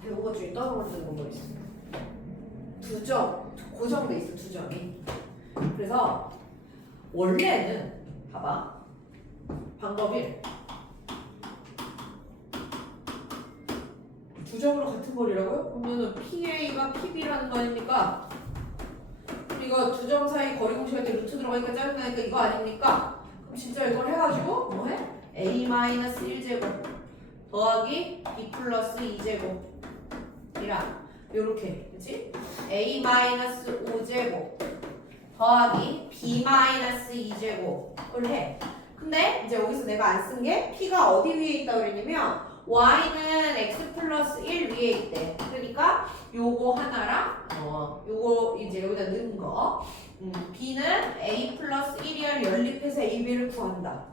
배운 것 중에 떠넘어지는 거 있어. 두 점 고정돼 있어. 두 점이. 그래서 원래는 봐봐 방법이 두 점으로 같은 거리라고요? 그러면은 PA가 PB라는 거 아닙니까? 이거 두 점 사이 거리 공식할 때 루트 들어가니까 짜증나니까 이거 아닙니까? 그럼 진짜 이걸 해가지고 뭐해? A-1제곱 더하기 B 플러스 2제곱 이랑 요렇게 그치? A-5제곱 더하기 B-2제곱을 해. 근데 이제 여기서 내가 안 쓴 게 P가 어디 위에 있다고 그랬냐면 Y는 X 플러스 1 위에 있대. 그러니까 요거 하나랑 요거 이제 여기다 넣은 거 B는 A 플러스 1이랑 연립해서 AB를 구한다.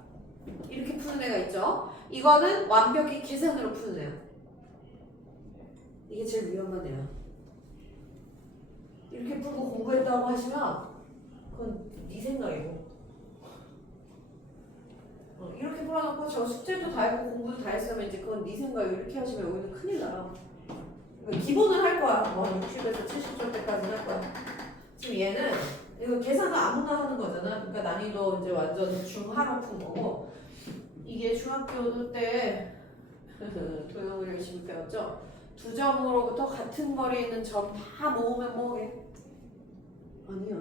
이렇게 푸는 애가 있죠. 이거는 완벽히 계산으로 푸는 애야. 이게 제일 위험한 애야. 이렇게 풀고 공부했다고 하시면 그건 네 생각이고 이렇게 풀어놓고 저 숙제도 다 했고 공부도 다 했으면 이제 그건 네 생각이고 이렇게 하시면 여기는 큰일 나. 그러니까 기본은 할 거야. 뭐 60에서 70점 때까지는 할 거야. 지금 얘는 이거 계산은 아무나 하는 거잖아. 그러니까 난이도 이제 완전 중하로 푼 거고 이게 중학교 때 도형을 열심히 배웠죠. 두 점으로부터 같은 거리에 있는 점 다 모으면 뭐게? 아니야.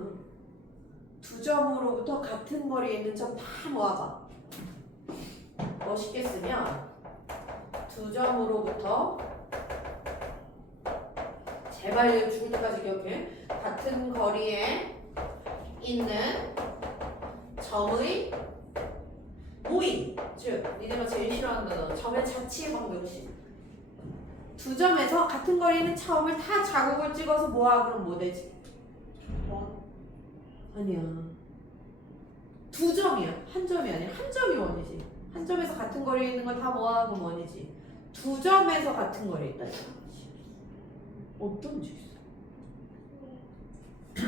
두 점으로부터 같은 거리에 있는 점 다 모아봐. 멋있게 쓰면 두 점으로부터 제발 이거 죽을 때까지 기억해. 같은 거리에 있는 점의 모임, 즉 니네가 제일 싫어하는 단어 점의 자취의 방정식. 두 점에서 같은 거리에 있는 점을 다 자국을 찍어서 모아. 그럼 뭐 되지? 아니야. 두 점이야. 한 점이 아니야. 한 점이 원이지. 한 점에서 같은 거리에 있는 걸 다 모아. 그럼 원이지. 두 점에서 같은 거리에 있다. 어떤 지 있어?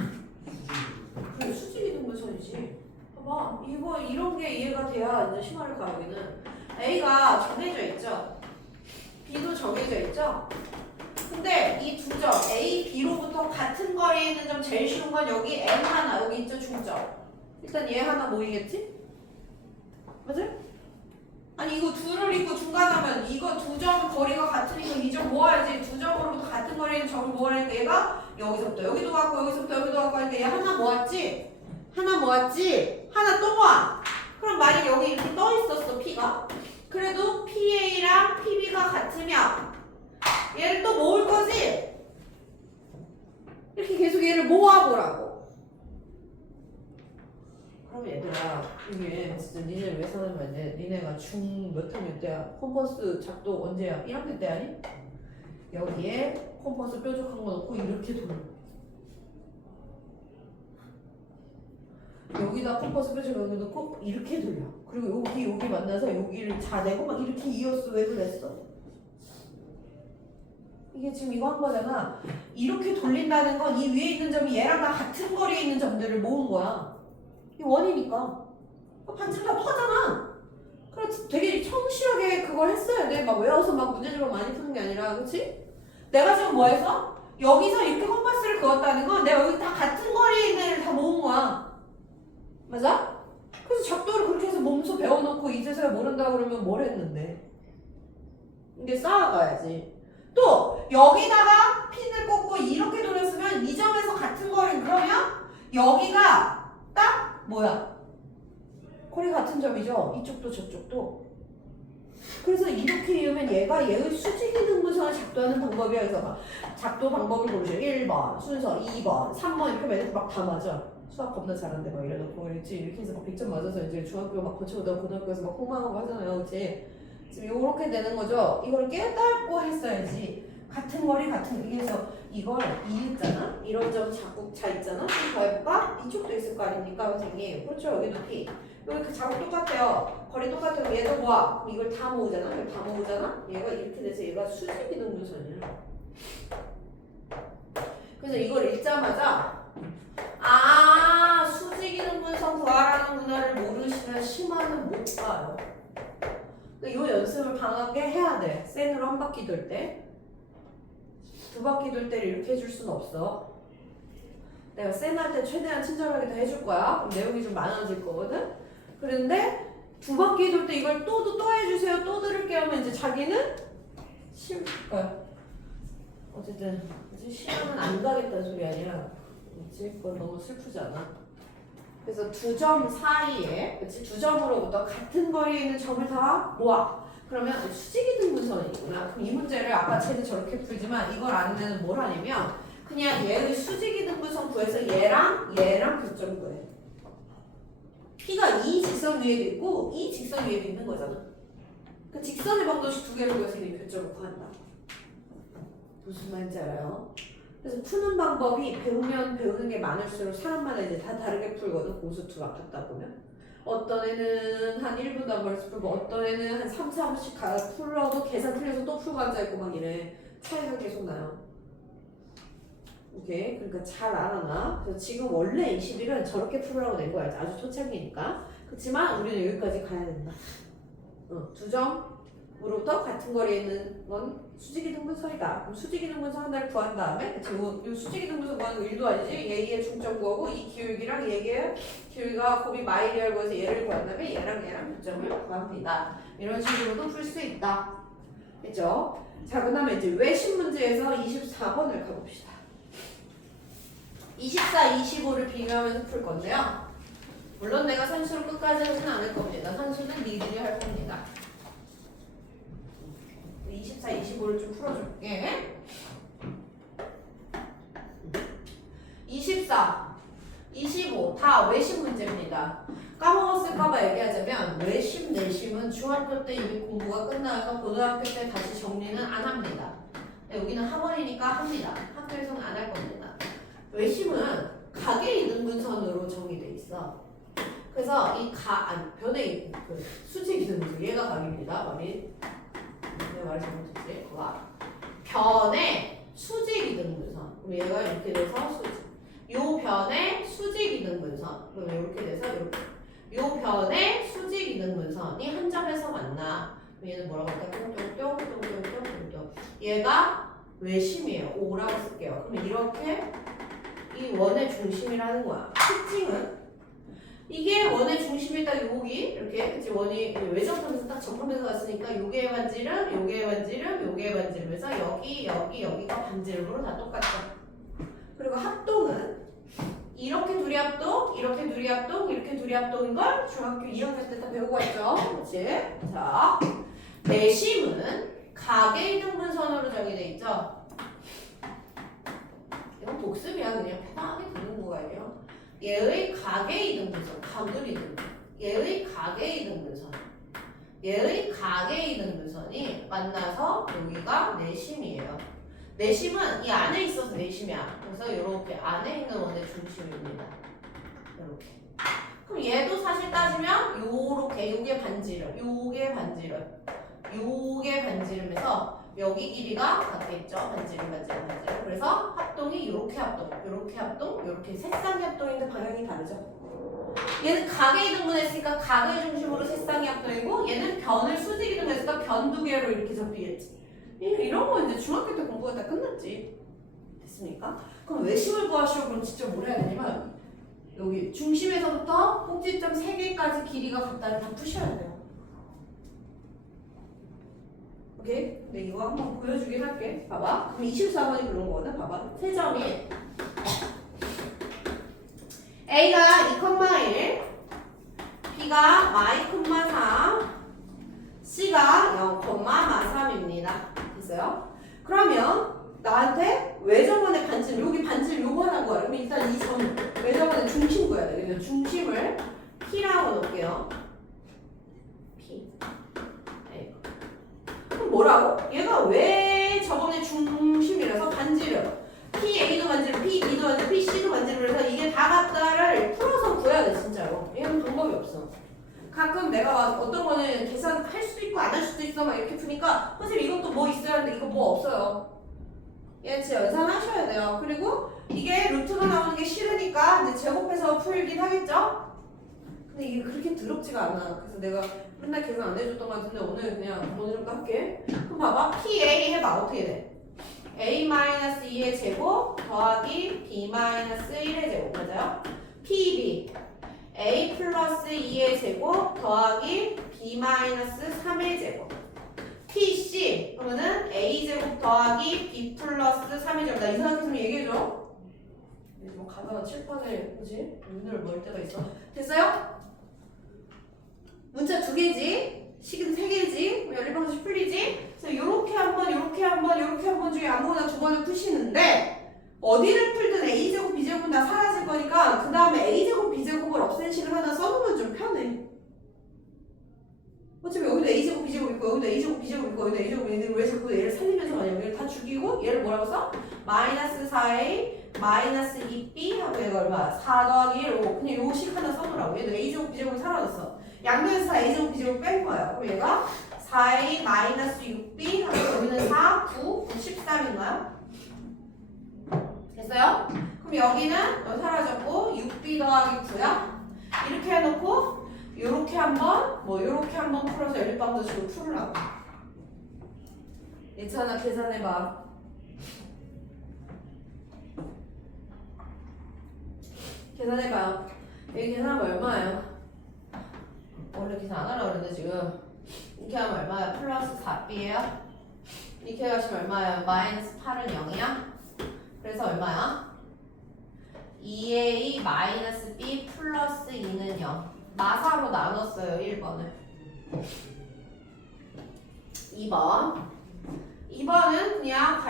그래 수직이등분선이지. 봐봐 이거 이런 게 이해가 돼야 이제 심화를 가하기는 A가 정해져 있죠. B도 정해져 있죠. 근데 이 두 점 A, B로부터 같은 거리에 있는 점 제일 쉬운 건 여기 M 하나 여기 있죠 중점. 일단 얘 하나 모이겠지? 맞아요? 아니 이거 둘을 있고 중간하면 이거 두 점 거리가 같으니까 이 점 모아야지. 두 점으로부터 같은 거리에 있는 점을 모으라니까 얘가 여기서부터 여기도 갖고 여기서부터 여기도 갖고 하니까 얘 하나 모았지? 하나 모았지? 하나 또 모아. 그럼 만약 여기 이렇게 떠 있었어 P가. 그래도 PA랑 PB가 같으면 얘를 또 모을 거지? 이렇게 계속 얘를 모아보라고. 그럼 얘들아 이게 진짜 니네 왜 사는 데 니네가 중 몇 학 몇 때야? 컴퍼스 작동 언제야? 1학년 때 아니? 여기에 컴퍼스 뾰족한 거 넣고 이렇게 돌려. 여기다 컴퍼스 뾰족한 거 넣고 이렇게 돌려. 그리고 여기 만나서 여기를 자내고 막 이렇게 이었어. 왜 그랬어? 이게 지금 이거 한 거잖아. 이렇게 돌린다는 건 이 위에 있는 점이 얘랑 다 같은 거리에 있는 점들을 모은 거야. 이 원이니까. 반지름 다 똑같잖아. 그래서 되게 성실하게 그걸 했어야 돼. 막 외워서 막 문제집을 많이 푸는 게 아니라, 그렇지? 내가 지금 뭐 해서? 여기서 이렇게 컴퍼스를 그었다는 건 내가 여기 다 같은 거리에 있는 애를 다 모은 거야. 맞아? 그래서 작도를 그렇게 해서 몸소 배워놓고 이제서야 모른다고 그러면 뭘 했는데? 이게 쌓아가야지. 또 여기다가 핀을 꽂고 이렇게 돌렸으면 이 점에서 같은 거리는 그러면 여기가 딱 뭐야? 거리 같은 점이죠. 이쪽도 저쪽도. 그래서 이렇게 이으면 얘가 얘의 수직이등분선을 작도하는 방법이야. 그래서 막 작도 방법을 고르죠. 1번 순서, 2번, 3번 이렇게 매일 막 다 맞아. 수학 겁나 잘한대 막 이래놓고 이렇게 해서 막 100점 맞아서 이제 중학교 막 거쳐오다 고등학교에서 막 폭망하고 하잖아요. 그치? 지금 요렇게 되는 거죠. 이걸 깨닫고 했어야지. 같은 거리 같은 위에서 이걸 이했잖아. 이런 점 자국 자 있잖아. 좀 더 해볼까? 이쪽도 있을 거 아닙니까 선생님? 그렇죠. 여기도 P. 여기 그 자국 똑같아요. 거리 똑같아요. 얘도 모아. 그럼 이걸 다 모으잖아. 이걸 다 모으잖아. 얘가 이렇게 돼서 얘가 수직이등분선이야. 그래서 이걸 읽자마자 수직이등분선 구하라는구나를 모르시면 심화는 못 가요. 이 연습을 방학에 해야 돼. 센으로 한 바퀴 돌 때. 두 바퀴 돌 때를 이렇게 해줄 순 없어. 내가 센 할 때 최대한 친절하게 다 해줄 거야. 그럼 내용이 좀 많아질 거거든. 그런데 두 바퀴 돌 때 이걸 또 해주세요. 또 들을게 하면 이제 자기는 싫을 거야. 어쨌든 시간은 안 가겠다는 소리 아니야. 그치? 그건 너무 슬프잖아. 그래서 두 점 사이에, 그치? 두 점으로부터 같은 거리에 있는 점을 다 모아. 그러면 수직이등분선이구나. 그럼 이 문제를 아까 쟤는 저렇게 풀지만 이걸 아는 애는 뭘 하냐면 그냥 얘의 수직이등분선 구해서 얘랑 교점 구해. P가 이 직선 위에도 있고 이 직선 위에도 있는 거잖아. 그 직선의 방도식 두 개를 구해서 이 교점을 구한다. 무슨 말인지 알아요? 그래서 푸는 방법이 배우면 배우는 게 많을수록 사람마다 이제 다 다르게 풀거든. 공수2 맡겼다 보면. 어떤 애는 한 1분도 안 걸려서 풀고 어떤 애는 한 3, 4분씩 풀어도 계산 틀려서 또 풀고 앉아있고 막 이래. 차이가 계속 나요. 오케이. 그러니까 잘 알아놔. 그래서 지금 원래 21은 저렇게 풀으라고 낸 거야. 아주 초창기니까. 그렇지만 우리는 여기까지 가야 된다. 두 점으로부터 같은 거리에 있는 건 수직이등분선이다. 그럼 수직이등분선 하나를 구한 다음에 요 수직이등분선 구하는 거 1도 아니지? 얘의 중점 구하고 이 기울기랑 얘의 기울기가 곱이 마이리얼 구해서 얘를 구한 다음에 얘랑 교점을 구합니다. 이런 식으로도 풀 수 있다. 그죠? 자, 그 다음에 이제 외신 문제에서 24번을 가봅시다. 24, 25를 비교하면서 풀 건데요. 물론 내가 산수를 끝까지 하진 않을 겁니다. 산수는 니들이 할 겁니다. 24, 25를 좀 풀어줄게. 24, 25 다 외심 문제입니다. 까먹었을까봐 얘기하자면 외심, 내심은 중학교 때 이미 공부가 끝나서 고등학교 때 다시 정리는 안 합니다. 여기는 학원이니까 합니다. 학교에서는 안 할 겁니다. 외심은 각의 이등분선으로 정의돼 있어. 그래서 이 변의 그 수직 이등분선 얘가 각입니다. 범인 내가 말을 잘못했지. 변의 수직 이등분선. 그럼 얘가 이렇게 돼서 수직. 요 변의 수직 이등분선. 이등분선. 그럼 이렇게 돼서 이렇게. 요 변의 수직 이등분선이 한 점에서 만나. 얘는 뭐라고 할까? 똥똥똥똥똥똥똥. 얘가 외심이에요. O라고 쓸게요. 그럼 이렇게 이 원의 중심이라는 거야. 특징은 이게 원의 중심이 딱 여기 이렇게 그치 원이 외접하면서 딱 접하면서 갔으니까 요게 반지름, 요게 반지름, 요게 반지름에서 여기가 반지름으로 다 똑같아. 그리고 합동은 이렇게 둘이 합동, 이렇게 둘이 합동, 이렇게 둘이 합동인 걸 중학교 2학년 때 다 배우고 왔죠. 그렇지? 자, 내심은 가계 이등분선으로 정의돼 있죠. 이건 복습이야. 그냥 편하게 듣는 거가 아니에요. 얘의 가계 이등분선, 가글 이등분. 얘의 가계 이등분선. 얘의 가계 이등분선이 만나서 여기가 내심이에요. 내심은 이 안에 있어서 내심이야. 그래서 이렇게 안에 있는 원의 중심입니다. 이렇게. 그럼 얘도 사실 따지면 요렇게 요게 반지름, 요게 반지름, 요게 반지름에서 여기 길이가 같겠죠. 반지름. 그래서 합동이 요렇게 합동, 요렇게 합동, 요렇게 세쌍이 합동인데 방향이 다르죠. 얘는 가계 이등분했으니까 가계 중심으로 세쌍이 합동이고 얘는 변을 수직 이등분했으니까 변 두 개로 이렇게 접히겠지. 이런 거 이제 중학교 때 공부가 다 끝났지. 됐습니까? 그럼 외심을 구하시오. 그럼 진짜 뭘 해야 되냐면 여기 중심에서부터 꼭지점 3개까지 길이가 같다를 다 푸셔야 돼요. 오케이? 근데 이거 한번 보여주긴 할게. 봐봐. 그럼 24번이 그런 거거든. 봐봐. 세 점이 A가 2,1, B가 -3, C가 0,3입니다. 됐어요? 그러면 나한테 외접원의 반지름, 여기 반지름 요거 하나 구하래. 그럼 일단 이 점 외접원의 중심 구해야 돼. 그래서 중심을 P라고 놓을게요. P. 네. 그럼 뭐라고? 얘가 외접원의 중심이라서 반지름. PA도 반지름, PB도 반지름, PC도 반지름. 그래서 이게 다 같다를 풀어서 구해야 돼, 진짜로. 얘는 방법이 없어. 가끔 내가 막 어떤 거는 계산할 수도 있고 안 할 수도 있어 막 이렇게 푸니까 선생님 이것도 뭐 있어야 하는데 이거 뭐 없어요. 얘 진짜 연산하셔야 돼요. 그리고 이게 루트가 나오는 게 싫으니까 이제 제곱해서 풀긴 하겠죠? 근데 이게 그렇게 더럽지가 않아. 그래서 내가 맨날 계산 안 해줬던 것 같은데 오늘 그냥 어느 정도 할게. 그럼 봐봐. PA 해봐. 어떻게 돼? A-2의 제곱 더하기 B-1의 제곱. 맞아요? PB A 플러스 2의 제곱 더하기 B-3의 제곱. PC 그러면은 A 제곱 더하기 B 플러스 3의 제곱. 나 이상하게 좀 얘기해줘. 뭐 가다가 칠판에 뭐지? 눈을 멀 때가 있어. 됐어요? 문자 2개지? 식은 3개지? 연립방식 풀리지? 그래서 요렇게 한번 요렇게 한번 중에 아무거나 2번을 푸시는데 어디를 풀든 A제곱, B제곱은 다 사라질 거니까 그 다음에 A제곱, B제곱을 없앤 식을 하나 써놓으면 좀 편해. 어차피 여기도 A제곱, B제곱 있고 여기도 A제곱, B제곱 있고 여기도 A제곱, B제곱 왜 자꾸 얘를 살리면서 가냐. 얘를 다 죽이고 얘를 뭐라고 써? -4A, -2B 하고 얘가 얼마? 4 더하기 1, 5. 그냥 요 식 하나 써놓으라고. 얘도 A제곱, B제곱이 사라졌어. 양변에서 4 A제곱, B제곱 뺀 거야. 그럼 얘가 4A -6B 하고 여기는 4, 9, 13인가요? 됐어요? 그럼 여기는 사라졌고 6B 더하기 9야? 이렇게 해놓고 요렇게 한번 요렇게 한번 풀어서 연립방정식으로 풀으라고. 예찬아 계산해봐. 계산해봐. 여기 계산하면 얼마예요? 원래 계산 안 하려고 그랬는데 지금 이렇게 하면 얼마야? 플러스 4B예요? 이렇게 하시면 얼마야? 마이너스 8은 0이야? 그래서 얼마야? 2A 마이너스 B 플러스 2는 0. 마사로 나눴어요. 1번을. 2번은 그냥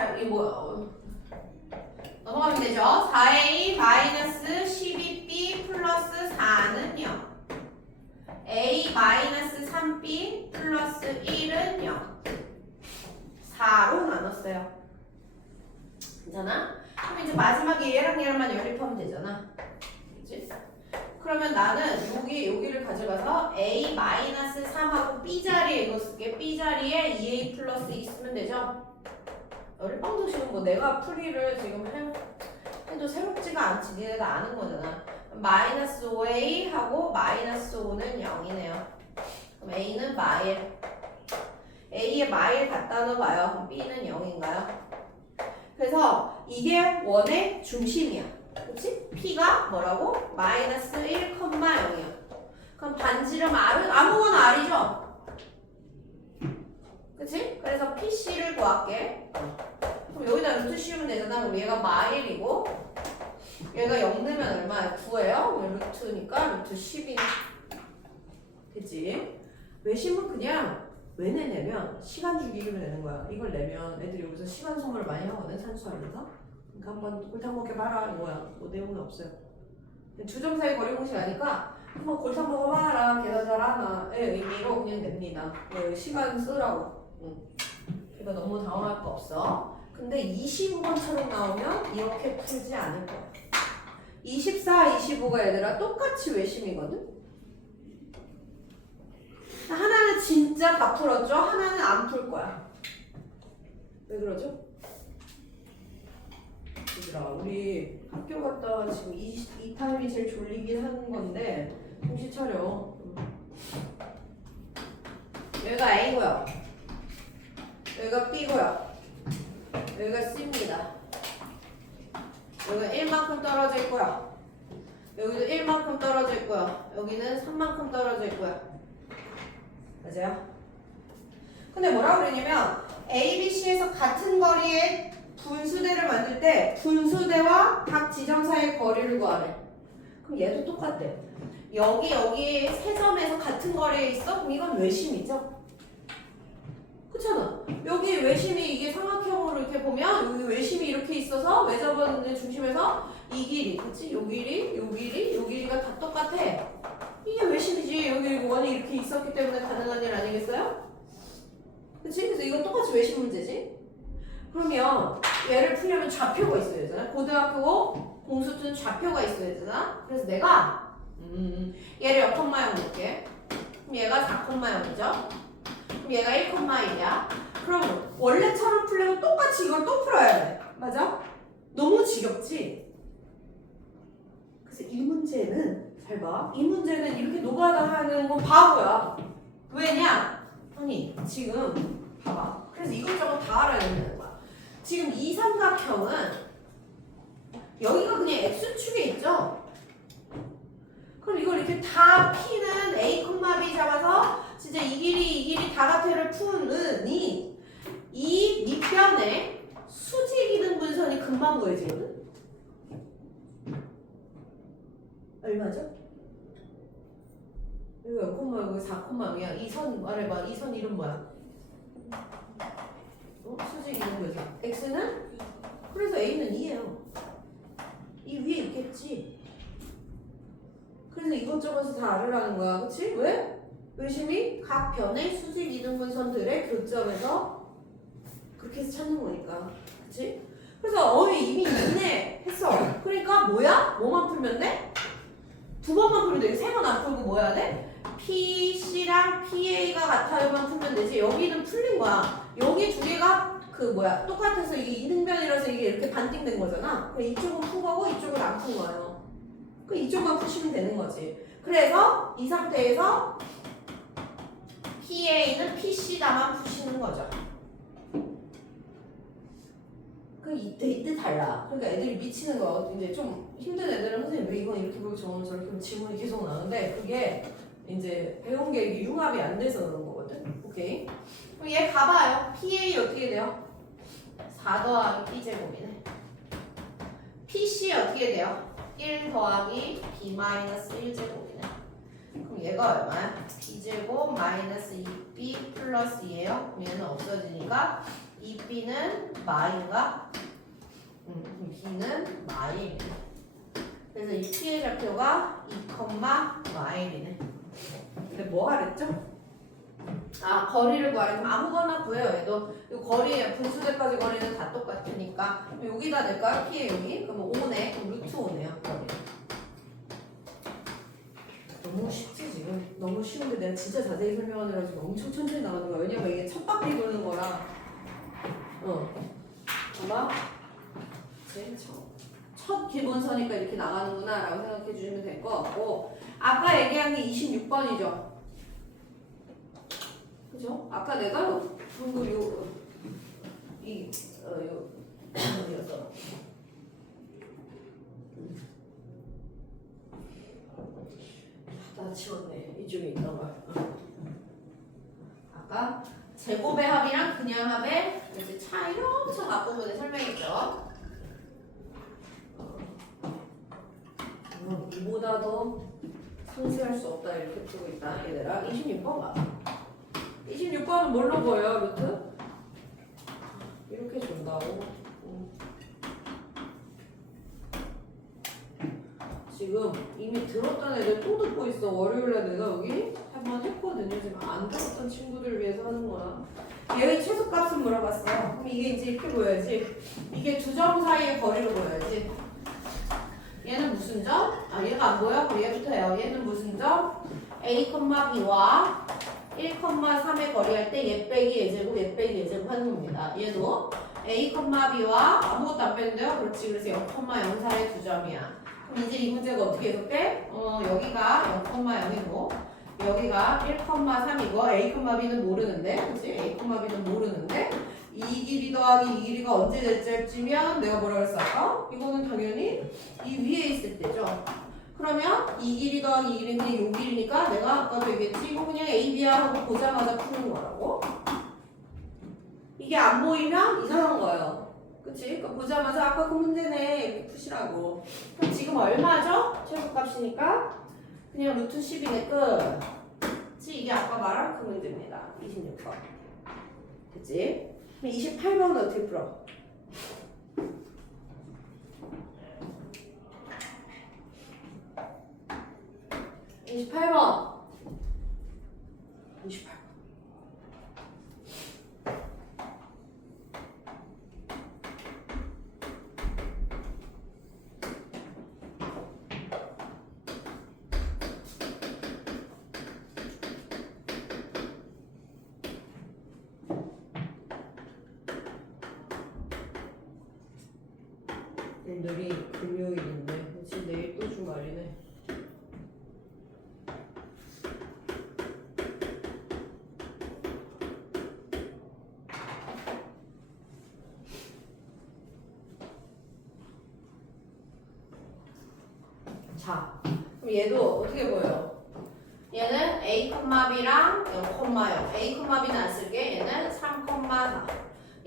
넘어가면 되죠. 4A 마이너스 12B 플러스 4는 0. A 마이너스 3B 플러스 1은 0. 4로 나눴어요. 괜찮아? 그럼 이제 마지막에 얘랑 얘랑만 연립하면 되잖아. 그치? 그러면 나는 여기를 가져가서 A-3하고 B자리에 이거 쓸게. B자리에 2A 플러스 2 쓰면 되죠? 연립방정식은 뭐 내가 풀이를 지금 해도 새롭지가 않지. 니네가 아는 거잖아. 마이너스 5a 하고 마이너스 5는 0이네요. 그럼 a는 마일. a에 마일 갖다 넣어봐요. 그럼 b는 0인가요? 그래서 이게 원의 중심이야. 그치? p가 뭐라고? 마이너스 1,0이야. 그럼 반지름 r은 아무거나 r이죠? 그치? 그래서 PC를 구할게. 그럼 여기다 루트 씌우면 되잖아. 그럼 얘가 마일이고 얘가 0 넣으면 얼마야? 9예요? 루트니까 루트 10이네. 그치? 외심은 그냥 왜 내냐면 시간 주기를 내는 거야. 이걸 내면 애들이 여기서 시간 소모를 많이 하거든. 산수하면서. 그러니까 한번 골탕 먹여봐라 이거야. 뭐 내용은 없어요. 두 점 사이 거리 공식 아니까 한번 골탕 먹어봐라. 계산 잘하나의 의미로 그냥 냅니다. 시간 쓰라고. 그러니까 너무 당황할 거 없어. 근데 25번처럼 나오면 이렇게 풀지 않을 거야. 24, 25가 얘들아 똑같이 외심이거든? 하나는 진짜 다 풀었죠? 하나는 안 풀 거야. 왜 그러죠? 얘들아 우리 학교 갔다 지금 이 타임이 제일 졸리긴 하는 건데 정신 차려. 여기가 A고요. 여기가 B고요. 여기가 C입니다. 여기가 1만큼 떨어져 있고요. 여기도 1만큼 떨어져 있고요. 여기는 3만큼 떨어져 있고요. 맞아요? 근데 뭐라고 그러냐면 A, B, C에서 같은 거리의 분수대를 만들 때 분수대와 각 지점 사이의 거리를 구하래. 그럼 얘도 똑같대. 여기 세 점에서 같은 거리에 있어? 그럼 이건 외심이죠? 그렇잖아. 여기 외심이 이게 삼각형으로 이렇게 보면 여기 외심이 이렇게 있어서 외접은 중심에서 이 길이, 그치? 요 길이, 요 길이, 요 길이가 다 똑같아. 이게 외심이지. 여기 원이 이렇게 있었기 때문에 가능한 일 아니겠어요? 그치? 그래서 이건 똑같이 외심 문제지? 그러면 얘를 풀려면 좌표가 있어야 되잖아. 고등학교 공수투는 좌표가 있어야 되잖아. 그래서 내가 얘를 0,0 놓을게. 그럼 얘가 4,0이죠. 그럼 얘가 1,1이야. 그럼 원래처럼 풀려면 똑같이 이걸 또 풀어야 돼. 맞아? 너무 지겹지? 그래서 이 문제는 잘 봐. 이 문제는 이렇게 노가다 하는 건 바보야. 왜냐? 아니 지금 봐봐. 그래서 이것저것 다 알아야 된다는 거야. 지금 이 삼각형은 여기가 그냥 x축에 있죠? 그럼 이걸 이렇게 다 P는 A, B 잡아서 진짜 이 길이 다각형을 푸느니 이 밑변에 수직이등 분선이 금방 구해지거든? 얼마죠? 여기 0, 여기 4,0이야. 이 선 말해봐. 이 선 이름 뭐야? 수직이등 분선. X는? 그래서 A는 2예요. 이 위에 있겠지. 그래서 이것저것을 다 알으라는 거야. 그치? 왜? 외심이 각 변의 수직 이등분선들의 교점에서 그렇게 해서 찾는 거니까. 그치? 그래서 이미 이네 했어. 그러니까 뭐야? 뭐만 풀면 돼? 두 번만 풀면 돼. 세 번 안 풀고 뭐 해야 돼? PC랑 PA가 같아요만 풀면 되지. 여기는 풀린 거야. 여기 두 개가 똑같아서 이게 이등변이라서 이게 이렇게 반띵된 거잖아. 이쪽은 푼 거고 이쪽은 안 푼 거예요. 그 이쪽만 푸시면 되는 거지. 그래서 이 상태에서 PA는 PC다만 푸시는 거죠. 이때 달라. 그러니까 애들이 미치는 거야. 이제 좀 힘든 애들은 선생님 왜 이건 이렇게 보고 저건 저렇게 보고 질문이 계속 나오는데 그게 이제 배운 게 이게 융합이 안 돼서 그런 거거든. 오케이. 그럼 얘 가봐요. PA 어떻게 돼요? 4 더하기 B제곱이네. PC 어떻게 돼요? 1 더하기 B 마이너스 1제곱이네. 그럼 얘가 얼마야? B제곱 마이너스 2B 플러스 2예요. 그럼 얘는 없어지니까 2B는 마인가? B는 마일이네. 그래서 이 P의 좌표가 2, 마일이네. 근데 뭐 하랬죠? 거리를 구하래. 그럼 아무거나 구해요. 얘도 거리 분수대까지 거리는 다 똑같으니까 여기다 낼까요? P에 여기? 그럼 5네. 그럼 루트 5네요. 거리. 너무 쉽지 지금. 너무 쉬운데 내가 진짜 자세히 설명하느라 지금 엄청 천천히 나가는 거야. 왜냐면 이게 첫 바퀴 도는 거라. 봐봐. 제일 첫 기본서니까 이렇게 나가는구나 라고 생각해 주시면 될 것 같고 아까 얘기한 게 26번이죠. 그죠? 아까 내가 방금 요 어디였어? 다 치웠네. 이쪽에 있던 걸. 아까 제곱의 합이랑 그냥 합의 이제 차이를 엄청 앞부분에 설명했죠. 이보다 더 상세할 수 없다 이렇게 쓰고 있다. 얘들아 26번 봐. 26번은 뭘로 보여요? 루트? 이렇게 준다고. 지금 이미 들었던 애들 또 듣고 있어. 월요일에 내가 여기 한번 했거든요. 지금 안 들었던 친구들을 위해서 하는 거야. 얘의 최소값은 물어봤어. 그럼 이게 이제 이렇게 보여야지. 이게 두 점 사이의 거리로 보여야지. 얘는 무슨 점? 아 얘가 안 보여? 그럼 얘부터 해요. 얘는 무슨 점? A, B와 1,3의 거리할 때 얘 빼기 얘제곱, 얘 빼기 얘제곱 하는 겁니다. 얘도 A, B와 아무것도 안 빼는데요. 그렇지. 그래서 0,0 사이의 두 점이야. 그럼 이제 이 문제가 어떻게 해석돼? 여기가 0,0이고 여기가 1,3이고 A, B는 모르는데 그치? A, B는 모르는데 이 길이 더하기 이 길이가 언제 될지면 내가 뭐라 그랬어 아까? 이거는 당연히 이 위에 있을 때죠. 그러면 이 길이 더하기 이 길이는 그냥 요 길이니까 내가 아까도 얘기했지 이거 그냥 A, B야 하고 보자마자 푸는 거라고. 이게 안 보이면 이상한 거예요. 그치? 그러니까 보자마자 아까 그 문제네 이렇게 푸시라고. 그럼 지금 얼마죠? 최소값이니까 그냥 루트 10이네 끝. 그치? 이게 아까 말한 그 문제입니다. 26번. 그치? 그럼 28번은 어떻게 풀어? (28번) 28번 오늘이 금요일인데 그치? 내일 또 주말이네. 자, 그럼 얘도 어떻게 보여요? 얘는 A, B랑 0,0 A, B는 안 쓸게. 얘는 3,4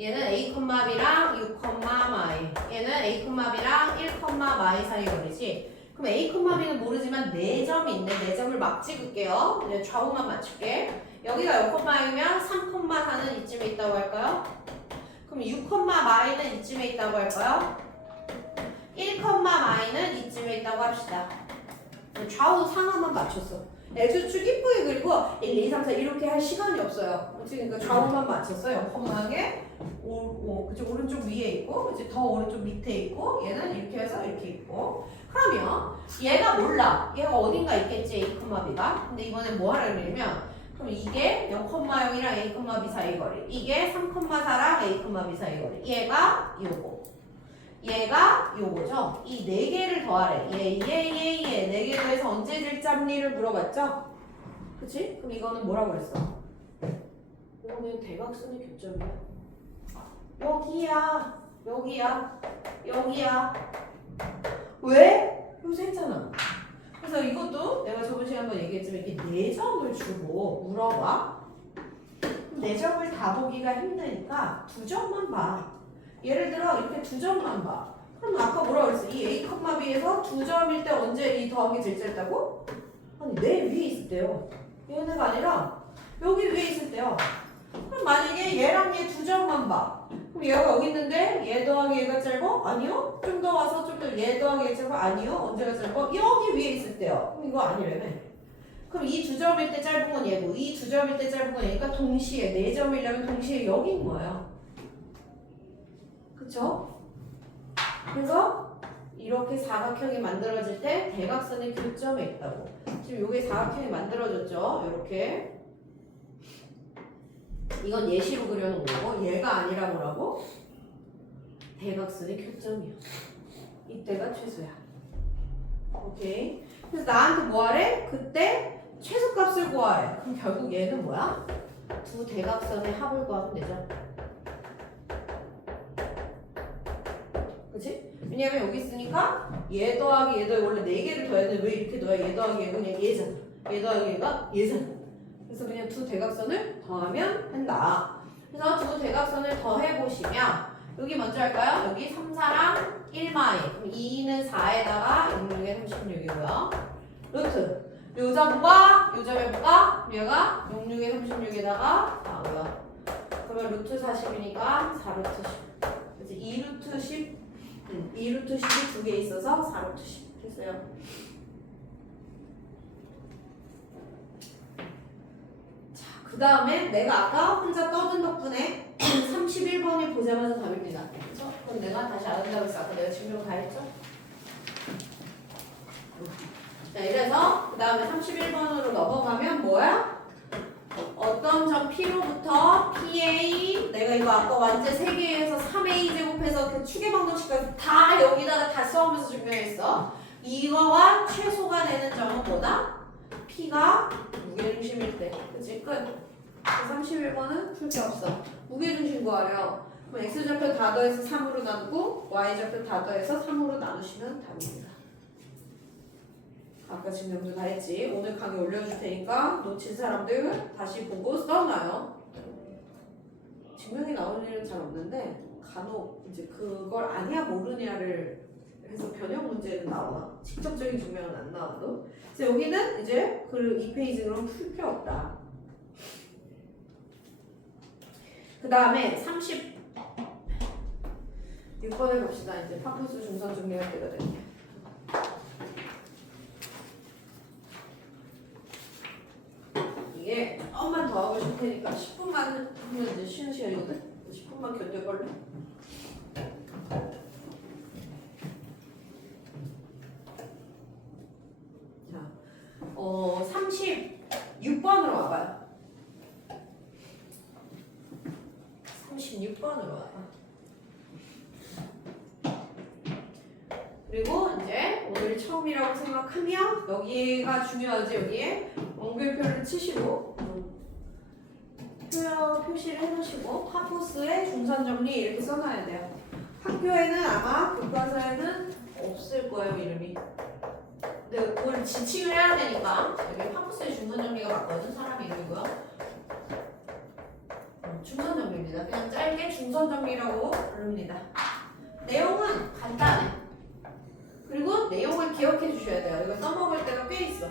얘는 A, B랑 6, 마이 얘는 A, B랑 1, 마이 사이 거리지. 그럼 A, B는 모르지만 4점이 있네. 4점을 막 찍을게요. 이제 좌우만 맞출게. 여기가 0,이면 3,4는 이쯤에 있다고 할까요? 그럼 6, 마이는 이쯤에 있다고 할까요? 1, 마이는 이쯤에 있다고 합시다. 좌우 상하만 맞췄어. X축 이쁘게 그리고 1, 2, 3, 4 이렇게 할 시간이 없어요. 그러니까 좌우만 맞췄어요. 0,에 그쪽 오른쪽 위에 있고 이제 더 오른쪽 밑에 있고 얘는 이렇게 해서 이렇게 있고. 그러면 얘가 몰라. 얘가 어딘가 있겠지 A, B가. 근데 이번엔 뭐 하라 그러냐면 그럼 이게 0,0이랑 A, B 사이 거리. 이게 3,4랑 A, B 사이 거리. 얘가 요거. 얘가 요거죠. 이 네 개를 더하래. 얘, 네 개 더해서 언제 될 잡리를 물어봤죠? 그치? 그럼 이거는 뭐라고 그랬어? 이거 그냥 대각선의 교점이야. 여기야. 여기야. 여기야. 왜? 여기서 했잖아. 그래서 이것도 내가 저번 시간에 한번 얘기했지만 이게 4점을 주고 물어봐. 4점을 다 보기가 힘드니까 2점만 봐. 예를 들어 이렇게 2점만 봐. 그럼 아까 뭐라 그랬어? 이 A, B에서 2점일 때 언제 이 더하기 질자였다고? 아니 내 위에 있을 때요. 얘네가 아니라 여기 위에 있을 때요. 그럼 만약에 얘랑 얘 2점만 봐. 그럼 얘가 여기 있는데 얘 더하기 얘가 짧아? 아니요. 좀 더 와서 좀 더 얘 더하기 얘 짧아? 아니요. 언제가 짧아? 여기 위에 있을 때요. 그럼 이거 아니라며. 그럼 이 2점일 때 짧은 건 얘고 이 2점일 때 짧은 건 얘니까 동시에 4점이려면 동시에 여기인 거예요. 그쵸? 그래서 이렇게 사각형이 만들어질 때 대각선의 교점에 있다고. 지금 요게 사각형이 만들어졌죠? 이렇게. 이건 예시로 그려놓은 거고 얘가 아니라 뭐라고? 대각선의 교점이야. 이때가 최소야. 오케이. 그래서 나한테 뭐 하래? 그때 최소값을 구하래. 그럼 결국 얘는 뭐야? 두 대각선의 합을 구하면 되죠. 그치? 왜냐면 여기 있으니까 얘 더하기 얘 더하기 원래 4개를 더해야 돼. 왜 이렇게 더해? 얘 더하기 얘 그냥 얘잖아. 얘 더하기 얘가 얘잖아. 그래서 그냥 두 대각선을 더하면 된다. 그래서 두 대각선을 더해보시면 여기 먼저 할까요? 여기 3, 4랑 1마이. 그럼 2는 4에다가 66에 36이고요. 루트. 요 점과 요 점 해볼까? 얘가 66에 36에다가 4고요. 그러면 루트 40이니까 4루트 10. 그래서 2루트 10. 2루트 10이 두 개 있어서 4루트 10 됐어요. 자, 그 다음에 내가 아까 혼자 떠든 덕분에 31번이 보자마자 답입니다. 그렇죠? 그럼 내가 다시 안 한다고 했어. 아까 내가 증명 다 했죠? 자, 이래서 그 다음에 31번으로 넘어가면 뭐야? 어떤 점 P로부터 PA 내가 이거 아까 완전 3개에서 3A 제곱해서 그 추계방정식까지 다 여기다가 다 써오면서 증명했어. 이거와 최소가 되는 점은 뭐다? P가 무게중심일 때. 그치? 끝. 31번은 풀 게 없어. 무게중심 구하려. 그럼 X좌표 다 더해서 3으로 나누고 Y좌표 다 더해서 3으로 나누시면 답입니다. 아까 증명도 다 했지. 오늘 강의 올려줄 테니까 놓친 사람들 다시 보고 써놔요. 증명이 나오는 일은 잘 없는데 간혹 이제 그걸 아냐 모르냐를 해서 변형 문제는 나와. 직접적인 증명은 안 나와도. 그래서 여기는 이제 그 2페이지는 풀 필요 없다. 그 다음에 36번을 봅시다. 이제 파푸스 중선 정리할 때가 됐네. 이게 조금만 더 하고 싶을 테니까 10분만 하면 이제 쉬는 시간이거든? 10분만 견뎌볼래? 자, 36번으로 와봐요. 36번으로 와봐. 그리고 이제 오늘 처음이라고 생각하면 여기가 중요하지. 여기에 원별표를 치시고 표시를 해놓으시고 파포스의 중선 정리 이렇게 써놔야 돼요. 학교에는 아마 교과서에는 없을 거예요 이름이. 근데 그걸 지칭을 해야 되니까 여기 파포스의 중선 정리가 맞거든. 사람 이름이고요. 중선 정리입니다. 그냥 짧게 중선 정리라고 부릅니다. 내용은 간단해. 그리고 내용을 기억해 주셔야 돼요. 이거 써먹을 때가 꽤 있어.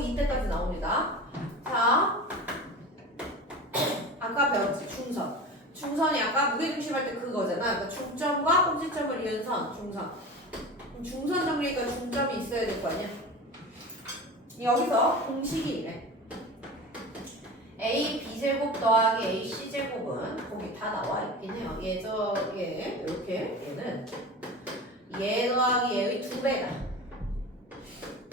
이때까지 나옵니다. 자, 아까 배웠지 중선. 중선이 아까 무게중심 할 때 그거잖아. 그러니까 중점과 꼭지점을 이은 선, 중선. 중선 정리니까 중점이 있어야 될 거 아니야. 여기서 공식이 있네. A B제곱 더하기 A C제곱은 거기 다 나와 있긴 해요. 얘 이렇게 얘는 얘 더하기 얘의 2배다.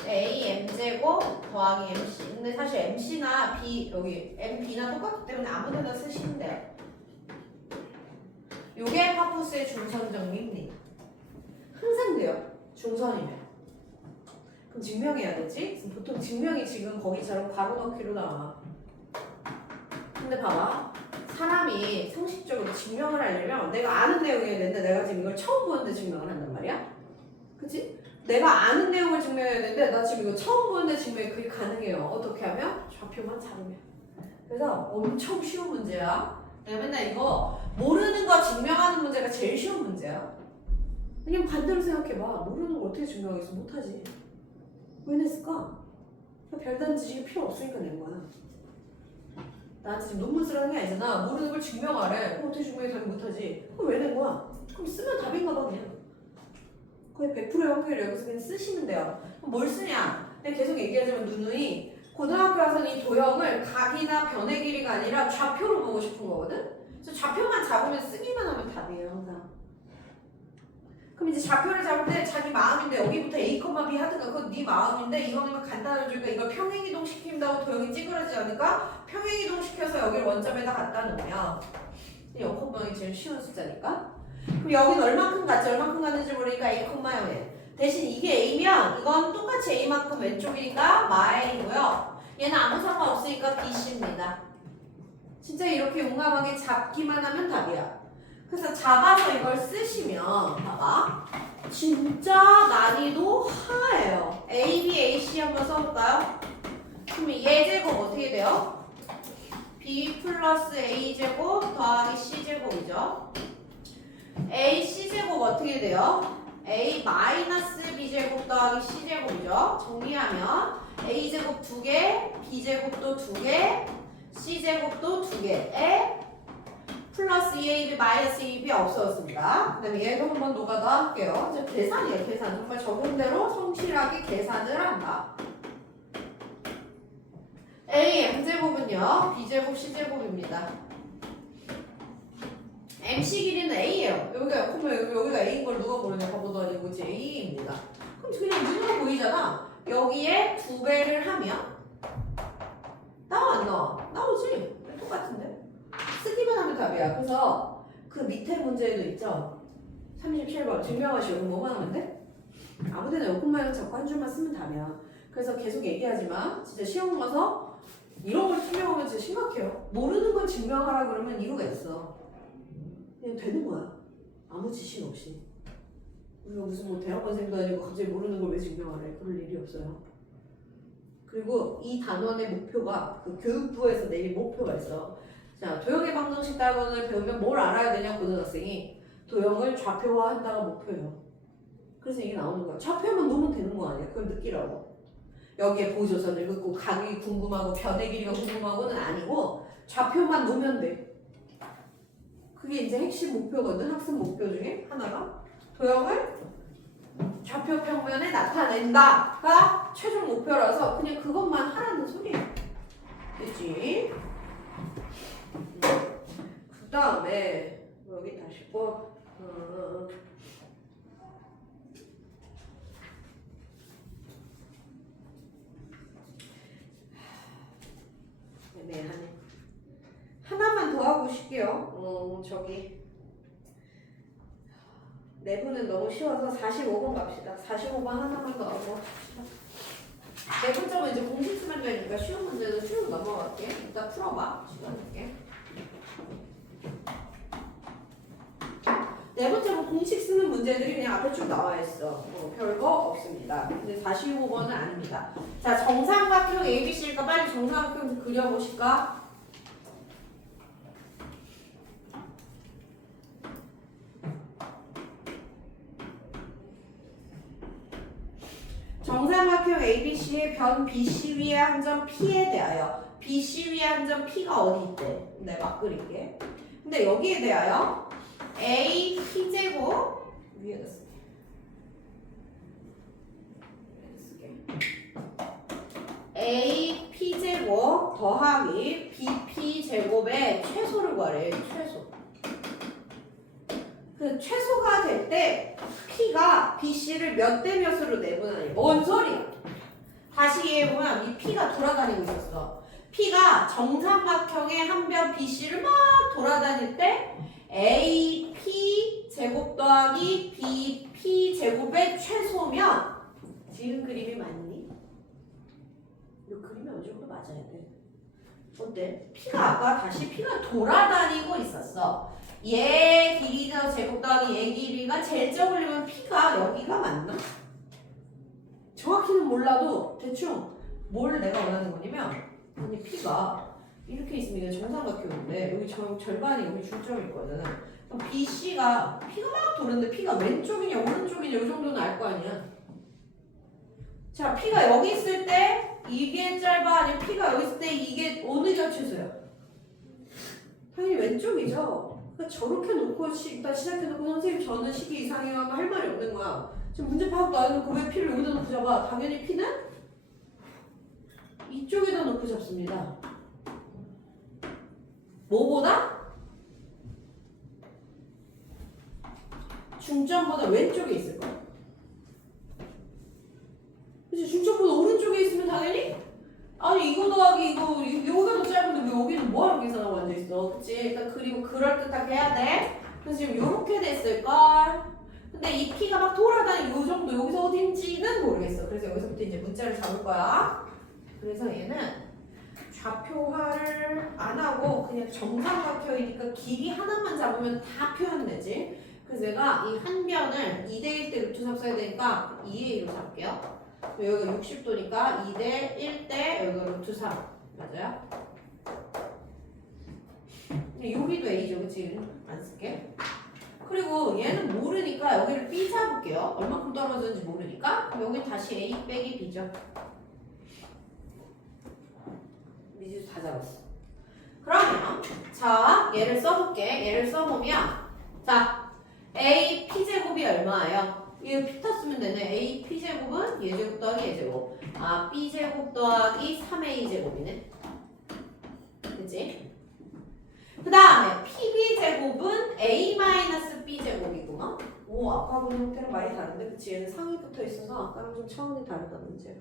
A M제곱 더하기 MC. 근데 사실 MC나 B 여기 MB나 똑같기 때문에 아무데나 쓰시면 돼요. 요게 파푸스의 중선 정리입니다. 항상 돼요. 중선이면. 그럼 증명해야 되지? 보통 증명이 지금 거기처럼 바로 넣기로 나와. 근데 봐봐. 사람이 상식적으로 증명을 하려면 내가 아는 내용이어야 되는데 내가 지금 이걸 처음 보는데 증명을 한단 말이야? 그치? 내가 아는 내용을 증명해야 되는데 나 지금 이거 처음 보는데 증명이 그게 가능해요. 어떻게 하면? 좌표만 잡으면. 그래서 엄청 쉬운 문제야. 내가 맨날 이거 모르는 거 증명하는 문제가 제일 쉬운 문제야. 그냥 반대로 생각해봐. 모르는 거 어떻게 증명하겠어? 못하지. 왜 냈을까? 별다른 지식이 필요 없으니까 낸 거야. 나한테 지금 논문 쓰라는 게 아니잖아. 모르는 걸 증명하래. 어떻게 증명해? 답이 못하지. 그럼 왜 낸 거야? 그럼 쓰면 답인가 봐 그냥. 거의 100%의 확률을 여기서 그냥 쓰시면 돼요. 그럼 뭘 쓰냐? 내가 계속 얘기하자면 누누이 고등학교 와서는 이 도형을 각이나 변의 길이가 아니라 좌표로 보고 싶은 거거든? 그래서 좌표만 잡으면 쓰기만 하면 답이에요 항상. 그럼 이제 좌표를 잡을 때 자기 마음인데 여기부터 A, B 하든가 그건 네 마음인데 이거는 간단해지니까 이걸 평행이동 시킨다고 도형이 찌그러지지 않을까? 평행이동 시켜서 여기를 원점에다 갖다 놓으면 0,0이 제일 쉬운 숫자니까 그럼 여기는 얼만큼 같지? 얼만큼 같는지 모르니까 A, N. 대신 이게 A면 이건 똑같이 A만큼 왼쪽이니까 마이고요. 얘는 아무 상관없으니까 B, C입니다. 진짜 이렇게 용감하게 잡기만 하면 답이야. 그래서 잡아서 이걸 쓰시면 봐봐. 진짜 난이도 하예요. A, B, A, C 한번 써볼까요? 그러면 얘 제곱 어떻게 돼요? B 플러스 A 제곱 더하기 C 제곱이죠. A, C 제곱 어떻게 돼요? A 마이너스 B 제곱 더하기 C 제곱이죠. 정리하면 A 제곱 2개, B 제곱도 2개, C 제곱도 2개에 플러스 2AB 마이너스 2AB 없어졌습니다. 그 다음에 얘도 한번 노가다 할게요. 이제 계산이에요. 계산. 정말 적용대로 성실하게 계산을 한다. A M제곱은요. B제곱 C제곱입니다. MC 길이는 A예요. 여기가 A인 걸 누가 모르냐 보더니 뭐지 A입니다. 그럼 그냥 눈으로 보이잖아. 여기에 2배를 하면 나와 안 나와? 나오지? 똑같은데? 쓰기만 하면 답이야. 그래서 그 밑에 문제에도 있죠. 37번 증명하시오. 그럼 뭐만 하면 돼? 아무데나 요것만 자꾸 한 줄만 쓰면 답이야. 그래서 계속 얘기하지만 진짜 시험 가서 이런 걸 투명하면 진짜 심각해요. 모르는 걸 증명하라 그러면 이유가 있어. 그냥 되는 거야. 아무 지식 없이. 우리가 무슨 뭐 대학원생도 아니고 갑자기 모르는 걸 왜 증명하래? 그럴 일이 없어요. 그리고 이 단원의 목표가 그 교육부에서 내린 목표가 있어. 자, 도형의 방정식 단원을 배우면 뭘 알아야 되냐 고등학생이. 도형을 좌표화한다가 목표예요. 그래서 이게 나오는 거야. 좌표만 놓으면 되는 거 아니야. 그걸 느끼라고. 여기에 보조선을 긋고 각이 궁금하고 변의 길이가 궁금하고는 아니고 좌표만 놓으면 돼. 그게 이제 핵심 목표거든. 학습 목표 중에 하나가. 도형을 좌표 평면에 나타낸다가 최종 목표라서 그냥 그것만 하라는 소리예요. 그치? 그 다음에 여기 다시 꼭 애매하네. 하나만 더 하고 싶게요. 저기 내부는 너무 쉬워서 45번 갑시다. 45번 하나만 더 하고 합시다. 내부점은 이제 공식 쓰면 되니까 쉬운 문제는 쭉 넘어갈게. 일단 풀어봐. 시간 줄게. 내부점은 공식 쓰는 문제들이 그냥 앞에 쭉 나와 있어. 별거 없습니다. 근데 45번은 아닙니다. 자, 정삼각형 ABC니까 빨리 정삼각형 그려보실까? 정삼각형 ABC의 변 BC 위의 한 점 P에 대하여 BC 위의 한 점 P가 어디 있대? 내가 막 그릴게. 근데 여기에 대하여 A P제곱 위에다 쓸게. A P제곱 더하기 BP 제곱의 최소를 구하래. 최소. 그 최소가 될 때 P가 BC를 몇 대 몇으로 내분하니? 뭔 소리야? 다시 얘기해보면 이 P가 돌아다니고 있었어. P가 정삼각형의 한 변 BC를 막 돌아다닐 때 AP 제곱 더하기 BP 제곱의 최소면 지금 그림이 맞니? 이 그림이 어느 정도 맞아야 돼. 어때? P가 아까 다시 P가 돌아다니고 있었어. 얘 길이가 제곱 더하기 얘 길이가 제점 올리면 P가 여기가 맞나? 정확히는 몰라도 대충 뭘 내가 원하는 거냐면 아니 P가 이렇게 있으면 이게 정삼각형인데 여기 절반이 여기 중점이 있거든. 그럼 BC가 P가 막 도는데 P가 왼쪽이냐 오른쪽이냐 이 정도는 알 거 아니야. 자, P가 여기 있을 때 이게 짧아 아니면 P가 여기 있을 때 이게 어느 게 최소야? 당연히 왼쪽이죠. 그러니까 저렇게 놓고 일단 시작해놓고 선생님 저는 시기 이상이라고 하면 할 말이 없는 거야. 지금 문제 파악도 안 해놓고 왜 P를 여기다 놓고 잡아? 당연히 P는 이쪽에다 놓고 잡습니다. 뭐보다? 중점보다 왼쪽에 있을 거야. 그치? 중점보다 오른쪽에 있으면 당연히 아니 이거 더하기 이거 여기가 더 짧은데 왜 여기는 뭐하러 계산하고 앉아있어? 그치? 일단 그리고 그럴듯하게 해야 돼. 그래서 지금 요렇게 됐을걸. 근데 이 P가 막 돌아다니는 요 정도 여기서 어딘지는 모르겠어. 그래서 여기서부터 이제 문자를 잡을 거야. 그래서 얘는 좌표화를 안 하고 그냥 정삼각형이니까 길이 하나만 잡으면 다 표현되지. 그래서 내가 이 한 변을 2대 1대 루트 3 써야 되니까 2의 2로 잡을게요. 여기가 60도니까 2대 1대 여기가 루트 3 맞아요? 여기도 A죠, 그치? 안 쓸게. 그리고 얘는 모르니까 여기를 B 잡을게요. 얼마큼 떨어졌는지 모르니까. 그럼 여기 다시 A 빼기 B죠. 미지수 다 잡았어. 그러면 자 얘를 써볼게. 얘를 써보면 자 A P제곱이 얼마예요? 이거 P 쓰면 되네. A P제곱은 얘제곱 더하기 얘제곱. 아 B제곱 더하기 3A제곱이네. 그치? 그 다음에 PB제곱은 A-B제곱이구만. 오 아까 본 형태랑 많이 다른데 그치? 얘는 상이 붙어 있어서 아까랑 좀 차원이 다르다 문제가.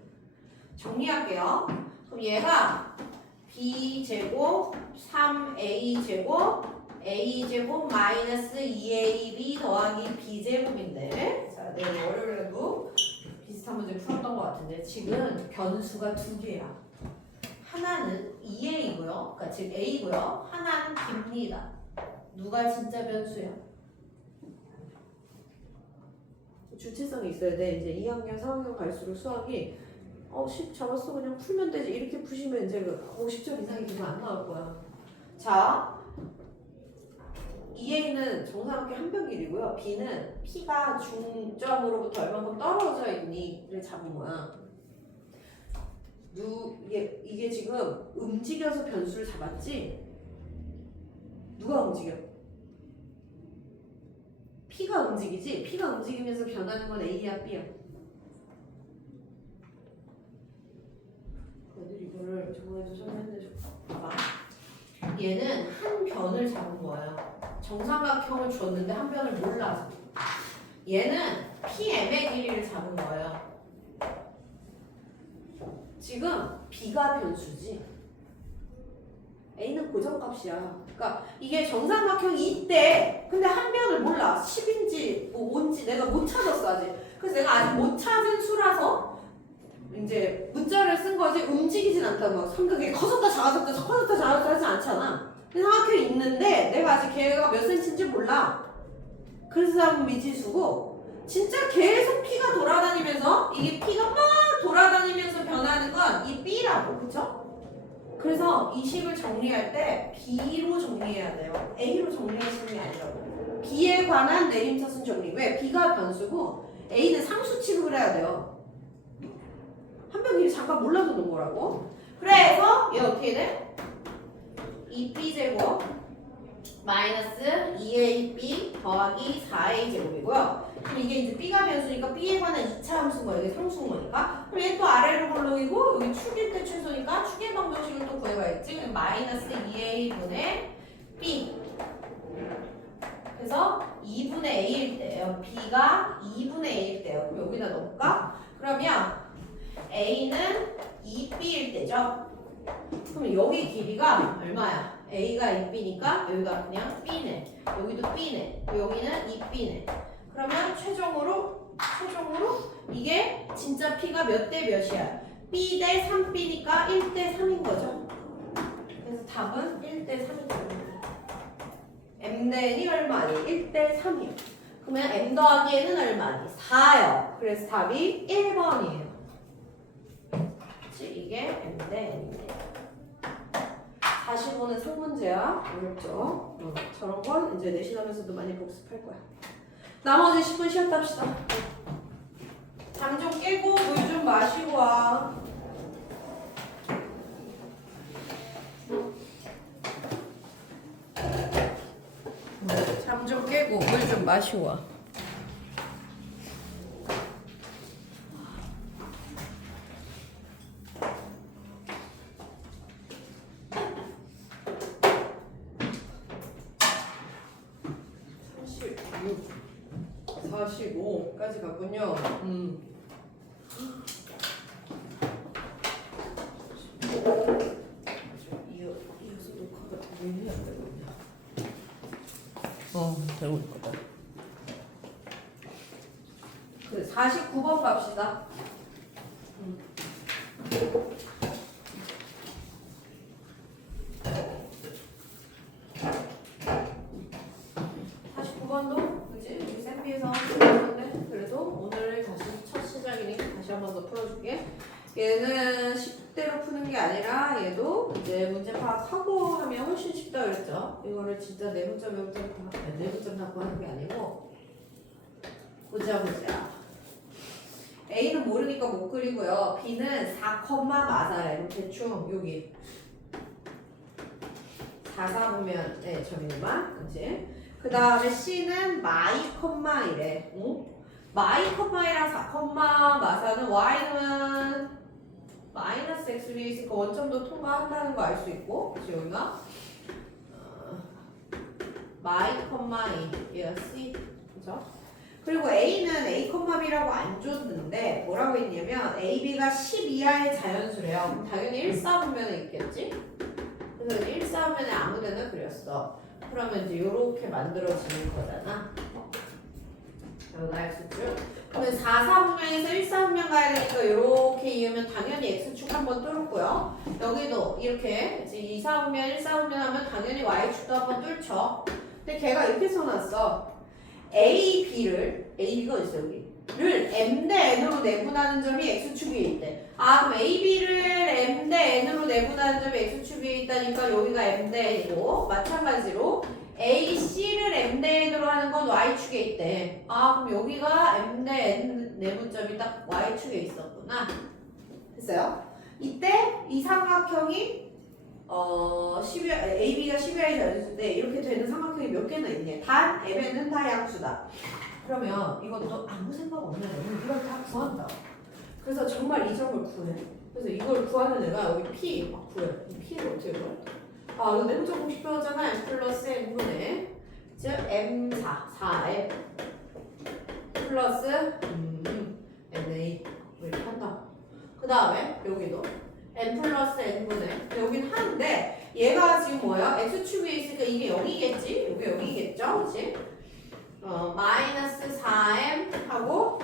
정리할게요. 그럼 얘가 B제곱 3A제곱 A제곱 마이너스 2AB 더하기 B제곱인데 자 내가 월요일에도 비슷한 문제 풀었던 것 같은데 지금 변수가 두 개야. 하나는 2A고요. 그러니까 즉 A고요. 하나는 B입니다. 누가 진짜 변수야? 주체성이 있어야 돼. 이제 2학년, 4학년 갈수록 수학이 10 잡았어 그냥 풀면 되지 이렇게 푸시면 이제 50점 이상이 계속 안 나올 거야. 자 2A는 정사각형 한 변 길이고요. B는 P가 중점으로부터 얼마큼 떨어져 있니?를 잡은 거야. 이게 지금 움직여서 변수를 잡았지? 누가 움직여? P가 움직이지? P가 움직이면서 변하는 건 A야 B야? 이거를 저번에도 설명해줘. 봐봐. 얘는 한 변을 잡은 거예요. 정삼각형을 줬는데 한 변을 몰라서. 얘는 PM의 길이를 잡은 거예요. 지금 B가 변수지. A는 고정값이야. 그러니까 이게 정삼각형이 있대. 근데 한 변을 몰라. 10인지 뭐 뭔지 내가 못 찾았어 아직. 그래서 내가 아직 못 찾은 수라서 이제 문자를 쓴 거지 움직이진 않다고. 막 삼각형이 커졌다 작아졌다 커졌다 작아졌다 하지 않잖아. 삼각형이 있는데 내가 아직 걔가 몇 센치인지 몰라. 그래서 잡은 미지수고 진짜 계속 P가 돌아다니면서 이게 P가 막 돌아다니면서 변하는 건 이 B라고. 그쵸? 그래서 이 식을 정리할 때 B로 정리해야 돼요. A로 정리하시는 게 아니라고. B에 관한 내림차순 정리. 왜? B가 변수고 A는 상수 취급을 해야 돼요. 한 변 길이 잠깐 몰라서 놓은 거라고. 그래서 얘 어떻게 돼? 2B제곱 마이너스 2AB 더하기 4A제곱이고요. 그럼 이게 이제 B가 변수니까 B에 관한 2차 함수인 거야. 이게 상수인 거니까. 그럼 얘 또 아래로 걸러이고 여기 축일 때 최소니까 축의 방정식을 또 구해봐야지. 그럼 마이너스 2A분의 B. 그래서 2분의 A일 때예요. B가 2분의 A일 때예요. 그럼 여기다 넣을까? 그러면 A는 2B일 때죠. 그럼 여기 길이가 얼마야? A가 2B니까 여기가 그냥 B네. 여기도 B네. 여기는 2B네. 그러면 최종으로 이게 진짜 P가 몇 대 몇이야? B 대 3B니까 1대 3인 거죠. 그래서 답은 1대 3인 거예요. M 대 N이 얼마니? 1대 3이요. 그러면 M 더하기 N은 얼마니? 4요. 그래서 답이 1번이에요. 이게 M 대 N이에요. 45는 상문제야. 어렵죠? 저런 건 이제 내신하면서도 많이 복습할 거야. 나머지 10분 쉬었다 합시다. 잠 좀 깨고 물 좀 마시고 와. 잠 좀 깨고 물 좀 마시고 와. 까지 갔군요. 이어서 녹화가 되긴 해야 되거든요. 되고 있거든. 그 49번 갑시다. 49번도 그지? 우리 쌤비에서 풀었는데 그래도 오늘 다시 첫 시작이니 다시 한 번 더 풀어줄게. 얘는 10대로 푸는 게 아니라 얘도 이제 문제 파악하고 하면 훨씬 쉽다 그랬죠. 이거를 진짜 네 문자 몇 문자 네 문자 갖고 하는 게 아니고 보자. A는 모르니까 못 그리고요. B는 4, 맞아래. 대충 여기 4 보면 네 점이구만. 그치? 그 다음에 C는 마이, 이래. 응? 마이, 이랑 4, 마사는 Y는 마이너스 X 위에 있으니까 원점도 통과한다는 거 알 수 있고. 그치 여기가? 마이, 얘가 C. 그죠? 그리고 A는 A, B라고 안 줬는데 뭐라고 했냐면 A, B가 10 이하의 자연수래요. 그럼 당연히 1, 4분면에 있겠지? 그래서 1, 4분면에 아무데나 그렸어. 그러면 이제 이렇게 만들어지는 거잖아. 여기가 X축. 그러면 4, 4분면에서 1, 4분면 가야 되니까 이렇게 이으면 당연히 X축 한번 뚫고요. 여기도 이렇게 2, 4분면, 1, 4분면 하면 당연히 Y축도 한번 뚫죠. 근데 걔가 이렇게 써놨어. A, B가 있어 여기를 M 대 N으로 내분하는 점이 X축 위에 있대. 아 그럼 A, B를 M 대 N으로 내분하는 점이 X축 위에 있다니까 여기가 M 대 N이고 마찬가지로 A, C를 M 대 N으로 하는 건 Y축에 있대. 아 그럼 여기가 M 대 N 내분점이 딱 Y축에 있었구나. 됐어요? 이때 이 삼각형이 AB가 12I의 자연수인데 이렇게 되는 삼각형이 몇 개나 있냐? 단 M에는 다 양수다. 그러면 이것도 아무 생각 없는 애는 이걸 다 구한다. 그래서 정말 이 점을 구해. 그래서 이걸 구하는 애가 여기 P 막 구해. 이 P를 어떻게 구해? 아 이거 내부적 공식 배웠잖아. M 플러스 N분의 즉 M4 플러스 NA 이렇게 한다. 그 다음에 여기도 n 플러스 n분의 여긴 하는데 얘가 지금 뭐야? x축 위에 있으니까 이게 0이겠지? 여기 0이겠죠? 그치? 마이너스 4m 하고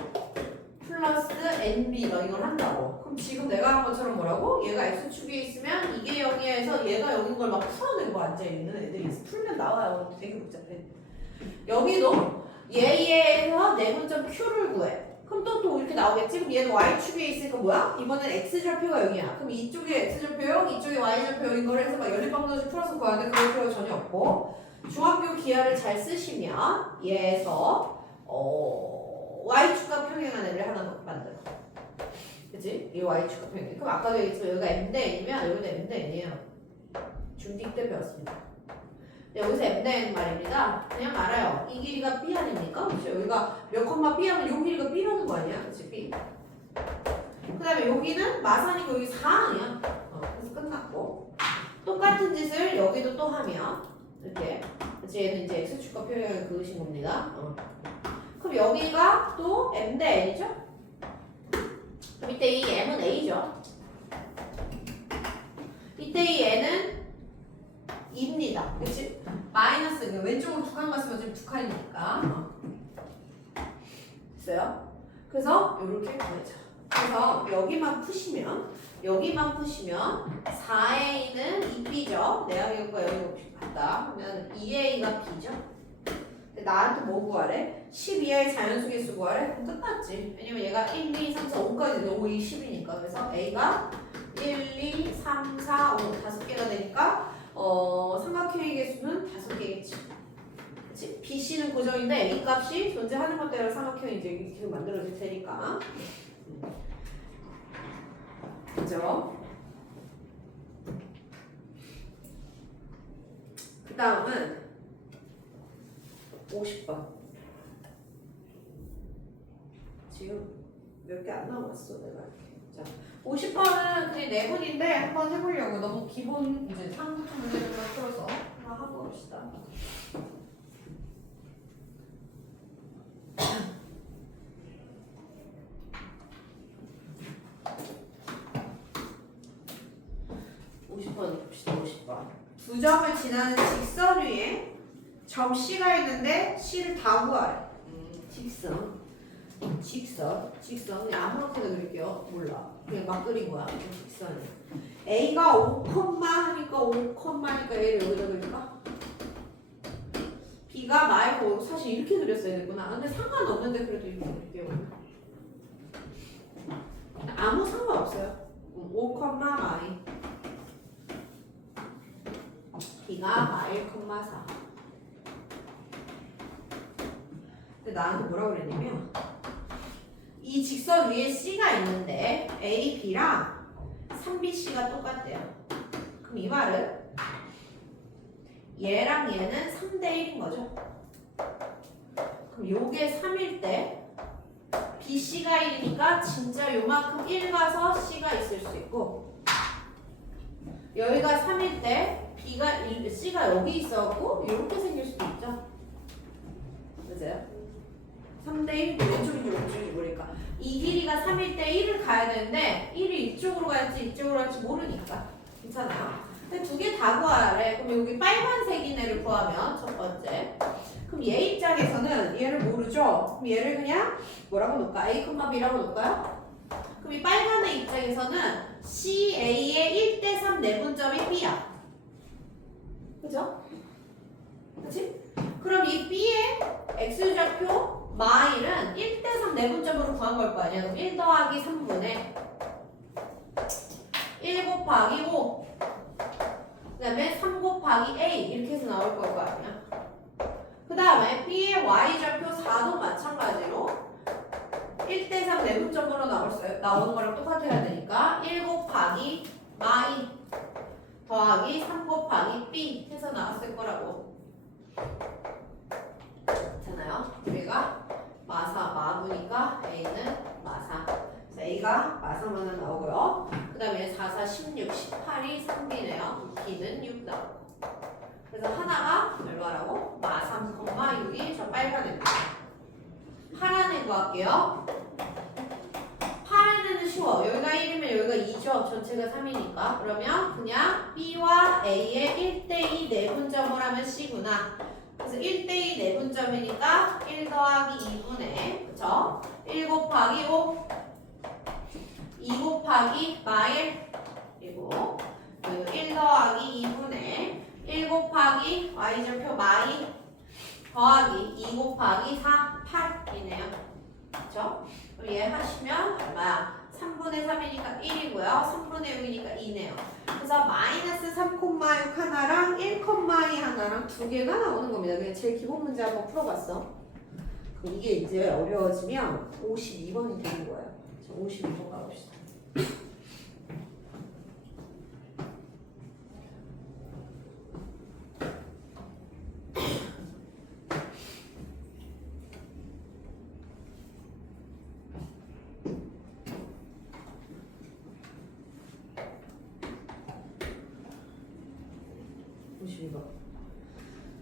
플러스 nb가 이걸 한다고. 그럼 지금 내가 한 것처럼 뭐라고? 얘가 x축 위에 있으면 이게 0이야 해서 얘가 0인 걸 막 풀어내고 앉아있는 애들이 있어. 풀면 나와요. 되게 복잡해. 여기도 얘에서 내분점 q를 구해. 그럼 또 이렇게 나오겠지? 그럼 얘는 y축에 있으니까 뭐야? 이번엔 x절표가 0이야. 그럼 이쪽에 x절표 0, 이쪽에 y절표 0인 거를 해서 막 연립방정식 풀어서 구하는데 그럴 필요가 전혀 없고 중학교 기하를 잘 쓰시면 얘에서 y축과 평행한 애를 하나 만들어. 그치? 이 y축과 평행. 그럼 아까도 얘기했지만 여기가 m 대 n이면 여기도 m 대 n이에요. 중딩 때 배웠습니다. 여기서 m 대 n 말입니다. 그냥 말아요. 이 길이가 b 아닙니까? 그렇죠? 여기가 몇 컴마 b 하면 이 길이가 b라는 거 아니야? 그치? b. 그 다음에 여기는 마사니까 여기 4이야. 그래서 끝났고. 똑같은 짓을 여기도 또 하면 이렇게. 그치? 얘는 이제 x축과 평행을 그으신 겁니다. 그럼 여기가 또 m 대 n이죠? 그럼 이때 이 m은 a죠. 이때 이 n은 2입니다. 그치? 마이너스, 왼쪽으로 두 칸 갔으면 지금 두 칸이니까. 됐어요? 그래서 이렇게 구해줘. 그래서 여기만 푸시면 4a는 2b죠. 내항력과 여기 같다. 그러면 2a가 b죠. 나한테 뭐 구하래? 10 이하의 자연수 개수 구하래? 그럼 끝났지. 왜냐면 얘가 1, 2, 3, 4, 5까지 5, 2, 10이니까. 그래서 a가 1, 2, 3, 4, 5 5개가 되니까 삼각형의 개수는 5개겠지. 그치? BC는 고정인데 A 값이 존재하는 것 따라 삼각형이 이제 계속 만들어질 테니까. 그죠? 그 다음은 50번. 지금 몇 개 안 남았어, 내가 이렇게. 자, 50번은 그냥 내분인데 한번 해보려고. 너무 기본 이제 상부터 문제들만 풀어서 하나 하고 갑시다. 봅시다. 50번. 두 점을 지나는 직선 위에 점 C가 있는데 C를 다 구하래. 직선 그냥 아무렇게나 그릴게요. 몰라. 그냥 막 그린 거야. 직선이. A가 5, 하니까 5,니까 A를 여기다 그릴까? B가 말고 사실 이렇게 그렸어야 됐구나. 근데 상관없는데 그래도 이렇게 그릴게요. 아무 상관없어요. 5, 마이. B가 마일, 4. 근데 나한테 뭐라고 그랬냐면 이 직선 위에 C가 있는데 A, B랑 3BC가 똑같대요. 그럼 이 말은 얘랑 얘는 3대1인 거죠. 그럼 요게 3일 때 BC가 1이니까 진짜 요만큼 1 가서 C가 있을 수 있고 여기가 3일 때 B가 1, C가 여기 있어갖고 이렇게 생길 수도 있죠. 맞아요? 3대1 왼쪽인지 오른쪽인지 모르니까 이 길이가 3일 때 1을 가야 되는데 1이 이쪽으로 갈지 이쪽으로 갈지 모르니까 괜찮아요. 근데 두 개 다 구하래. 그럼 여기 빨간색인 애를 구하면 첫 번째 그럼 얘 입장에서는 얘를 모르죠? 그럼 얘를 그냥 뭐라고 놓을까? A, B라고 놓을까요? 그럼 이 빨간 애 입장에서는 CA의 1대3 내분점이 B야. 그죠? 그치? 그럼 이 B의 X좌표 마일은 1대3 내분점으로 구한 걸 거 아니야. 그럼 1 더하기 3분의 1 곱하기 5 그 다음에 3 곱하기 A 이렇게 해서 나올 걸 거 아니야. 그 다음에 B의 Y좌표 4도 마찬가지로 1대3 내분점으로 나오는 거랑 똑같아야 되니까 1 곱하기 마이 더하기 3 곱하기 B 해서 나왔을 거라고. 괜찮아요? 우리가 마사 마구니까 A는 마사. 그래서 A가 마사만 하나 나오고요. 그 다음에 4, 4, 16, 18이 3B네요. B는 6 나오고. 그래서 하나가 얼마라고? 마 3,6이 저 빨간 애입니다. 파란 애 구할게요. 파란 애는 쉬워. 여기가 1이면 여기가 2죠. 전체가 3이니까. 그러면 그냥 B와 A의 1대2 내분점을 하면 C구나. 그래서 1대2 내분점이니까 1 더하기 2분의 그쵸? 1 곱하기 5 2 곱하기 마일 그리고 1 더하기 2분의 1 곱하기 Y좌표 마이 더하기 2 곱하기 4 8이네요. 그쵸? 그럼 얘 하시면 얼마야? 3분의 3이니까 1이고요. 3분의 6이니까 2네요. 그래서 마이너스 3,6 하나랑 1,2 하나랑 두 개가 나오는 겁니다. 그냥 제일 기본 문제 한번 풀어봤어. 그럼 이게 이제 어려워지면 52번이 되는 거예요. 52번 가봅시다.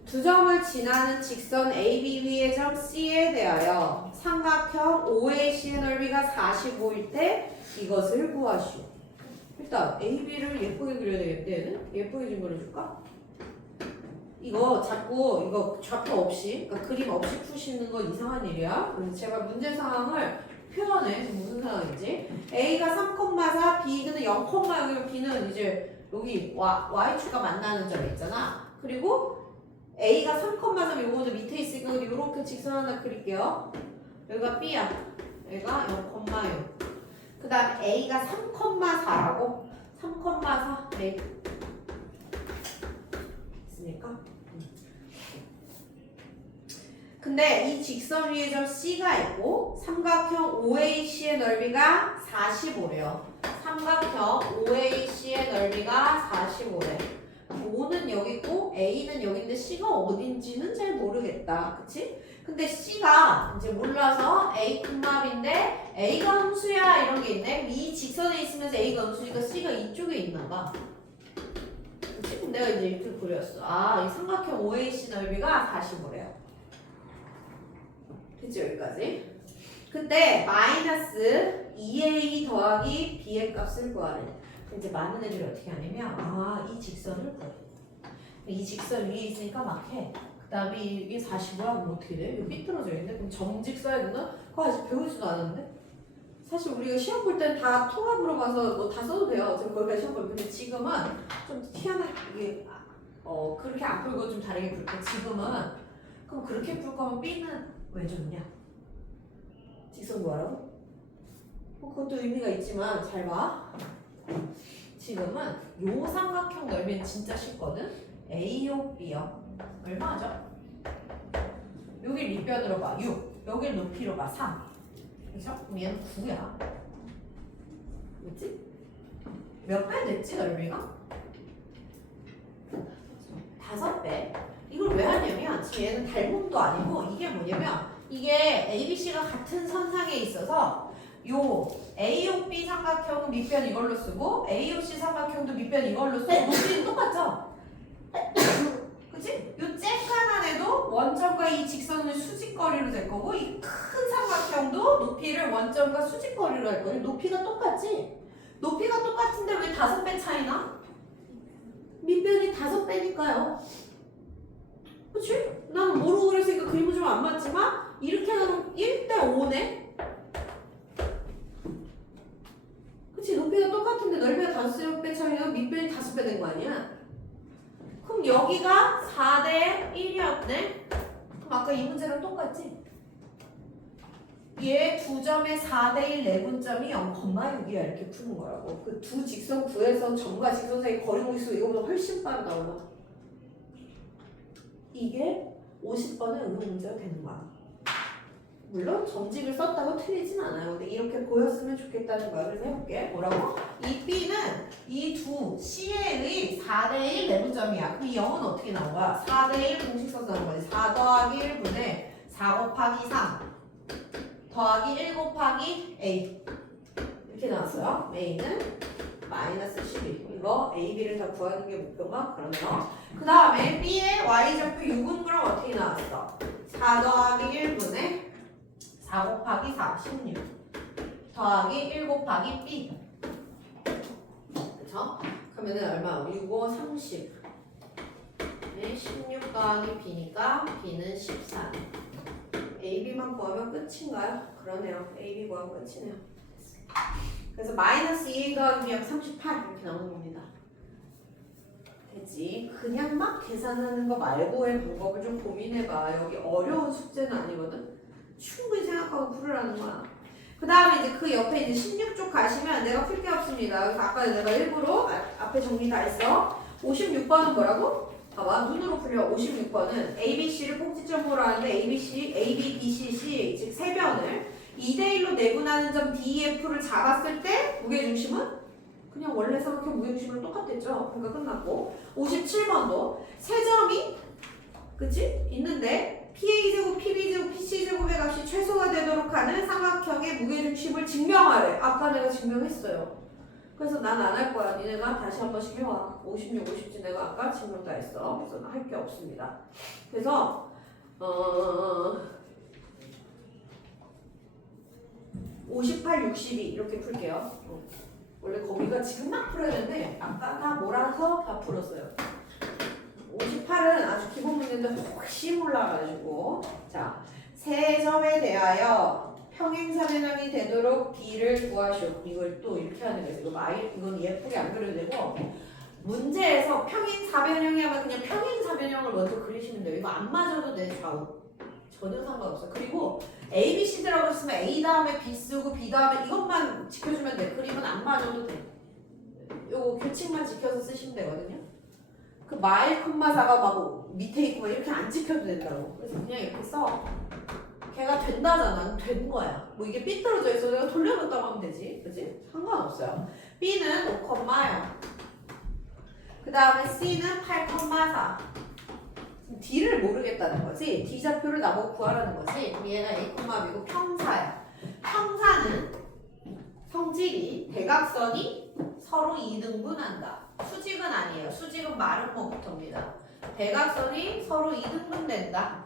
두 점을 지나는 직선 AB 위의 점 C에 대하여 삼각형 OAC의 넓이가 45일 때 이것을 구하시오. 일단 AB를 예쁘게 그려야 되겠는데 얘는? 예쁘게 좀 그려줄까? 이거 자꾸 이거 좌표 없이 그러니까 그림 없이 푸시는 거 이상한 일이야. 그래서 제가 문제 상황을 표현해. 무슨 상황인지. A가 3,4 B는 0,0이면 B는 이제 여기 Y축과 만나는 점이 있잖아. 그리고 A가 3,3 요거도 밑에 있으니까 이렇게 직선 하나 그릴게요. 여기가 B야. 여기가 0,6. 그 다음에 A가 3,4라고 3,4 A 있으니까 근데 이 직선 위에 점 C가 있고 삼각형 OAC의 넓이가 45래요. 삼각형 OAC의 넓이가 45래. 5는 여기 있고 A는 여기인데 C가 어딘지는 잘 모르겠다. 그치? 근데 C가 이제 몰라서 A B인데 A가 함수야 이런 게 있네. 이 직선에 있으면서 A가 함수니까 C가 이쪽에 있나 봐. 그치? 그럼 내가 이제 이렇게 그렸어. 아, 이 삼각형 OAC 넓이가 45래요. 그치? 여기까지. 그때 마이너스 2A 더하기 B의 값을 구하래. 이제 많은 애들이 어떻게 하냐면 이 직선을 구해. 이 직선 위에 있으니까 막 해. 그 다음에 이게 45야? 그럼 어떻게 돼? 이거 삐뚤어져 있네? 그럼 정직 써야 되나? 그거 아직 배우지도 않았는데? 사실 우리가 시험 볼 때는 다 통합으로 가서 뭐 다 써도 돼요. 지금 거기까지 시험 볼 근데 지금은 좀 희한하게 그렇게 안 풀고 좀 다르게 풀게. 지금은 그럼 그렇게 풀 거면 B는 왜 줬냐? 직선 구하라고? 그것도 의미가 있지만 잘 봐. 지금은 요 삼각형 넓이는 진짜 쉽거든? A요, B요. 얼마죠? 여길 밑변으로 봐, 6. 여길 높이로 봐, 3. 그죠? 그럼 얘는 9야. 그치? 몇 배 됐지, 넓이가? 5배. 이걸 왜 하냐면 지금 얘는 닮음도 아니고 이게 뭐냐면 이게 ABC가 같은 선상에 있어서 요 AOB 삼각형은 밑변 이걸로 쓰고 AOC 삼각형도 밑변 이걸로 쓰고 높이는 똑같죠? 그치? 요 쬐깐 안에도 원점과 이 직선을 수직거리로 될 거고 이 큰 삼각형도 높이를 원점과 수직거리로 할 거예요. 높이가 똑같지? 높이가 똑같은데 왜 5배 차이나? 밑변이 5배니까요. 그치? 나는 모르고 그랬으니까 그림은 좀 안 맞지만 이렇게 하면 1대5네? 그치? 높이가 똑같은데 넓이가 5배 차이면 밑변이 5배 된 거 아니야? 그럼 여기가 4대1이었네? 그럼 아까 이 문제랑 똑같지? 얘 두 점의 4대1 내분점이 0,6이야 이렇게 푸는 거라고. 그 두 직선 구해서 점과 직선 사이 거리공수 이거보다 훨씬 빠르다 올라. 이게 50번의 응용 문제가 되는 거야. 물론 점직을 썼다고 틀리진 않아요. 근데 이렇게 보였으면 좋겠다는 거야. 그래서 해볼게. 뭐라고? 이 B는 이 두 C의 4대1 내분점이야. 그 0은 어떻게 나온 거야? 4대1 공식 써서 나온 거지. 4 더하기 1분의 4 곱하기 3 더하기 1 곱하기 A 이렇게 나왔어요. A는 마이너스 12. 이거 A, B를 다 구하는 게 목표가 그러네요. 그 다음에 B의 Y좌표 6은 그럼 어떻게 나왔어? 4 더하기 1분의 4 곱하기 4, 16 더하기 1 곱하기 B 그쵸? 그러면은 얼마? 6, 5, 30 16 더하기 B니까 B는 14 AB만 구하면 끝인가요? 그러네요. AB 구하면 끝이네요. 그래서 마이너스 2 더하기 B하면 38 이렇게 나오는 겁니다. 되지? 그냥 막 계산하는 거 말고의 방법을 좀 고민해봐. 여기 어려운 숙제는 아니거든? 충분히 생각하고 풀으라는 거야. 그 다음에 이제 그 옆에 이제 16쪽 가시면 내가 풀 게 없습니다. 그래서 아까 내가 일부러 앞에 정리 다 했어. 56번은 뭐라고? 봐봐. 눈으로 풀려. 56번은 ABC를 꼭지점으로 하는데 ABC, AB, BC, C 즉 세 변을 2대1로 내분하는 점 DEF를 잡았을 때 무게중심은 그냥 원래 삼각형 무게중심이랑 똑같았죠. 그러니까 끝났고 57번도 세 점이 그치? 있는데 PA제곱, PB제곱, PC제곱의 값이 최소화되도록 하는 삼각형의 무게중심을 증명하래. 아까 내가 증명했어요. 그래서 난 안 할 거야. 니네가 다시 한 번씩 해와. 56, 57 내가 아까 증명 다 했어. 그래서 할 게 없습니다. 그래서 58, 62 이렇게 풀게요. 원래 거기가 지금 막 풀어야 되는데 아까 다 몰아서 다 풀었어요. 58은 아주 기본 문제인데 혹시 몰라가지고 자, 세 점에 대하여 평행사변형이 되도록 B를 구하시오. 이걸 또 이렇게 하는 거예요. 이건 예쁘게 안 그려도 되고 문제에서 평행사변형이 하면 그냥 평행사변형을 먼저 그리시면 돼요. 이거 안 맞아도 돼. 좌우 전혀 상관없어. 그리고 A, B, C 들어가 있으면 A 다음에 B 쓰고 B 다음에 이것만 지켜주면 돼. 그림은 안 맞아도 돼. 요거 규칙만 지켜서 쓰시면 되거든요. 그 마일 콤마사가 막 밑에 있고 막 이렇게 안 지켜도 된다고. 그래서 그냥 이렇게 써. 걔가 된다잖아. 된 거야. 뭐 이게 삐뚤어져 있어. 내가 돌려놓았다고 하면 되지. 그치? 상관없어요. B는 5,0. 그 다음에 C는 8,4. D를 모르겠다는 거지. D좌표를 나보고 구하라는 거지. 그럼 얘가 A, B고 평사야. 평사는 성질이 대각선이 서로 2등분한다. 수직은 아니에요. 수직은 마름모부터입니다. 대각선이 서로 2등분 된다.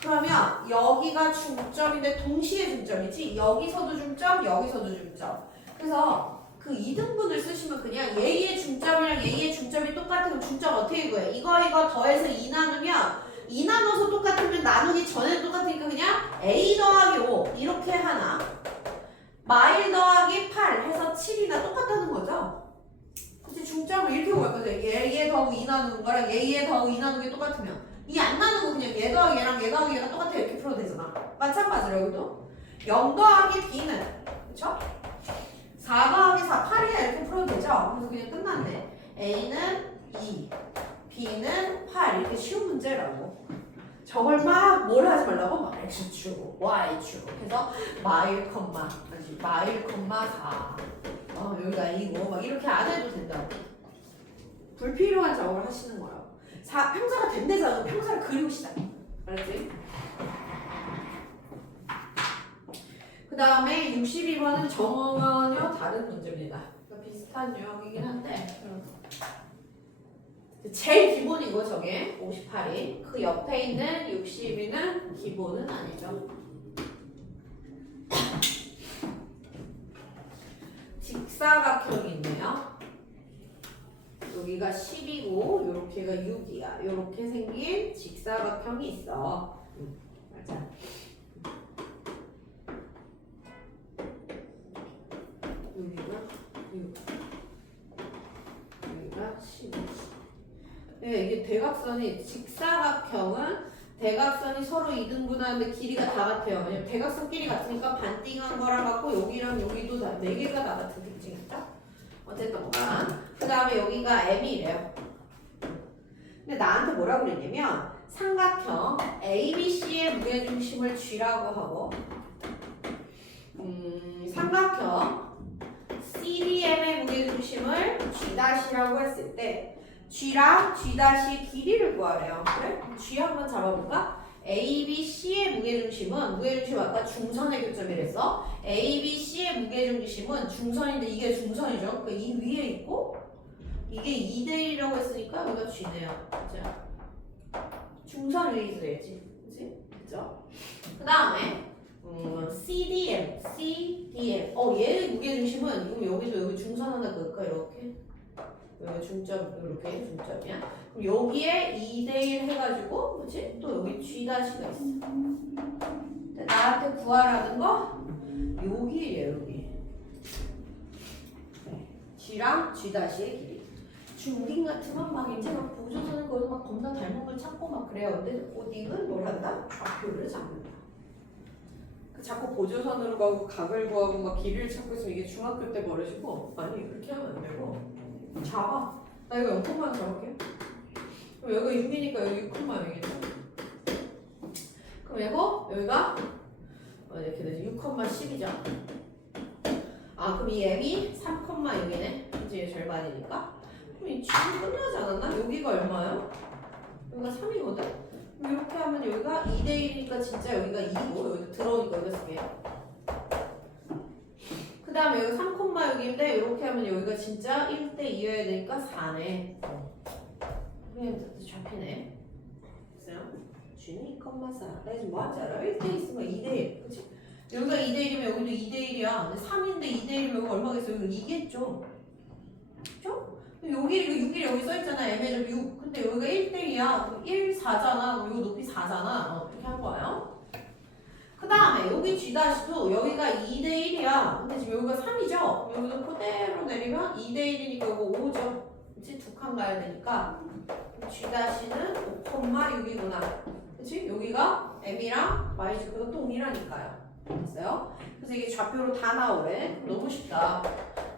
그러면 여기가 중점인데 동시에 중점이지. 여기서도 중점, 여기서도 중점. 그래서 그 2등분을 쓰시면 그냥 얘의 중점이랑 얘의 중점이 똑같은 중점 어떻게 구해? 이거 더해서 2 나누면 2 나눠서 똑같으면 나누기 전에 똑같으니까 그냥 A 더하기 5 이렇게 하나 마일 더하기 8 해서 7이나 똑같다는 거죠. 그치? 중점을 이렇게 구할 거죠. 얘 더하고 2 나누는 거랑 얘 더하고 2 나누는 게 똑같으면 이 안 나누고 그냥 얘 더하기 얘랑 얘 더하기 얘가 똑같아 이렇게 풀어도 되잖아. 마찬가지로 여기도 0 더하기 B는 그쵸? 4 더하기 4, 8이야 이렇게 풀어도 되죠? 그래서 그냥 끝났네. A는 2, B는 8 이렇게 쉬운 문제라고. 저걸 막 뭘 하지 말라고? 막 X축, Y축 해서 마일 컴마 4 여기가 A고 막 이렇게 안 해도 된다고. 불필요한 작업을 하시는 거라고. 평사가 된대잖아. 평사를 그리고 시작. 알았지? 그 다음에 62번은 전혀 다른 문제입니다. 비슷한 유형이긴 한데 제일 기본이고 저게 58이 그 옆에 있는 62는 기본은 아니죠. 직사각형이 있네요. 여기가 10이고 요렇게가 6이야. 요렇게 생긴 직사각형이 있어. 맞아. 여기가 10. 네, 이게 대각선이 직사각형은 대각선이 서로 이등분하는데 길이가 다 같아요. 왜냐면 대각선 길이 같으니까 반띵한 거랑 같고 여기랑 여기도 다 4개가 다 같은 특징이죠. 어쨌든 그 다음에 여기가 M이래요. 근데 나한테 뭐라고 그랬냐면 삼각형 ABC의 무게중심을 G라고 하고 삼각형 CDM의 무게중심을 G'라고 했을 때 G랑 G' 길이를 구하래요. 그래? G 한번 잡아볼까? ABC의 무게중심 아까 중선의 교점이랬어. ABC의 무게중심은 중선인데 이게 중선이죠. 그러니까 이 위에 있고 이게 2대1이라고 했으니까 여기가 G네요. 자, 중선 위에 있어야지. 그치? 그죠? 그 다음에 CDM 얘의 무게중심은 그럼 여기도 여기 중선 하나 그을까 이렇게 여기 중점 이렇게 중점이야. 그럼 여기에 2대1 해가지고 뭐지? 또 여기 G'가 있어. 나한테 구하라는 거 여기예요. 여기 G랑 G'의 길이. 중딩 같으면 막 이제 막 보조선을 거기서 막 겁나 닮은 걸 찾고 막 그래요. 근데 고딩은 뭘 한다? 좌표를 잡는다. 자꾸 보조선으로 가고 각을 구하고 막 길이를 찾고 있으면 이게 중학교 때 버릇이고 아니 그렇게 하면 안 되고 잡아. 나 이거 0만 잡을게. 그럼 여기가 6이니까 여기 6,0이겠죠. 그럼 이거 여기가 이렇게 되지 6,10이죠. 아 그럼 이 M이 3,6이네. 이제 절반이니까. 그럼 이 G는 끝나지 않았나? 여기가 얼마요? 여기가 3이거든. 이렇게 하면 여기가 2대1이니까 진짜 여기가 2고 여기 들어오니까 여기가 3개야. 그 다음에 여기 3,6인데 이렇게 하면 여기가 진짜 1대2여야 되니까 4네. 그냥 잡히네. 됐어요? G는 2,4. 나 지금 뭐 하는지 알아? 1대 있으면 2대1. 그치? 여기가 2대1이면 여기도 2대1이야. 근데 3인데 2대1이면 여기 얼마겠어? 여기 2겠죠? 그쵸? 여기 6이 여기 써있잖아. M의 6. 근데 여기가 1대1이야. 그럼 1, 4잖아. 그럼 여기 높이 4잖아. 이렇게 한 거예요. 그 다음에 여기 G'도 여기가 2대1이야. 근데 지금 여기가 3이죠? 여기도 그대로 내리면 2대1이니까 이거 5죠. 그치? 두 칸 가야 되니까 G'는 5,6이구나. 그치? 여기가 M이랑 Y축도 동일하니까요. 됐어요? 그래서 이게 좌표로 다 나오래. 너무 쉽다.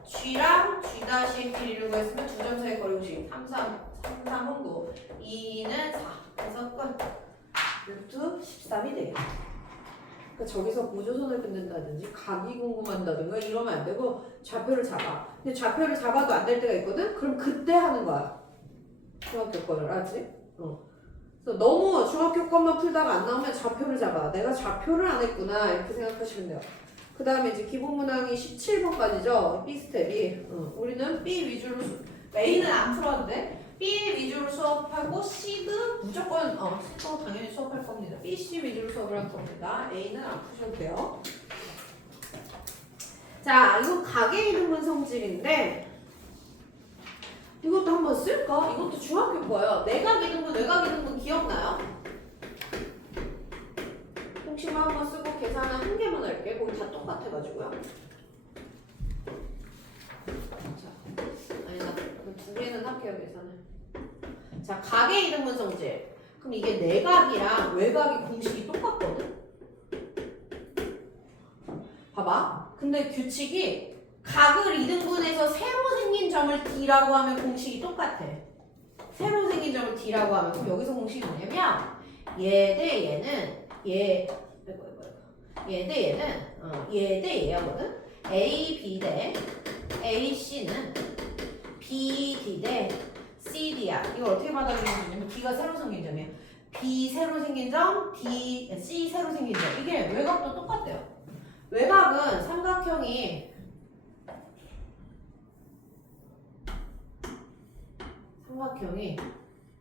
G랑 G'의 길이를 구했으면 두 점 사이 거리고식 3, 3은 9 2는 4 그래서 끝 루트 13이 되겠다. 그러니까 저기서 보조선을 끊는다든지 각이 궁금한다든가 이러면 안 되고 좌표를 잡아. 근데 좌표를 잡아도 안 될 때가 있거든? 그럼 그때 하는 거야. 중학교 거를 알았지? 그래서 너무 중학교 것만 풀다가 안 나오면 좌표를 잡아. 내가 좌표를 안 했구나 이렇게 생각하시면 돼요. 그 다음에 이제 기본문항이 17번까지죠. B 스텝이. 우리는 B 위주로 A는 안 풀어도 돼. B 위주로 수업하고 C도 무조건 C도 당연히 수업할 겁니다. B, C 위주로 수업을 할 겁니다. A는 안 푸셔도 돼요. 자, 이거 각의 이등분 성질인데 이것도 한번 쓸까? 이것도 중학교 거예요. 내각 이등분, 외각 이등분 기억나요? 계산은 한 개만 할게. 거기 다 똑같아가지고요. 자, 아니다. 그 두 개는 할게요, 계산을. 자, 각의 이등분성질. 그럼 이게 내각이랑 외각이 공식이 똑같거든? 봐봐. 근데 규칙이 각을 이등분해서 새로 생긴 점을 D라고 하면 공식이 똑같아. 새로 생긴 점을 D라고 하면 그럼 여기서 공식이 뭐냐면 얘 대 얘는 얘 대 얘는 얘하거든. A, B 대 A, C는 B, D 대 C, D야. 이걸 어떻게 받아들이냐면 D가 새로 생긴 점이야. B 새로 생긴 점, D, C 새로 생긴 점. 이게 외곽도 똑같대요. 외곽은 삼각형이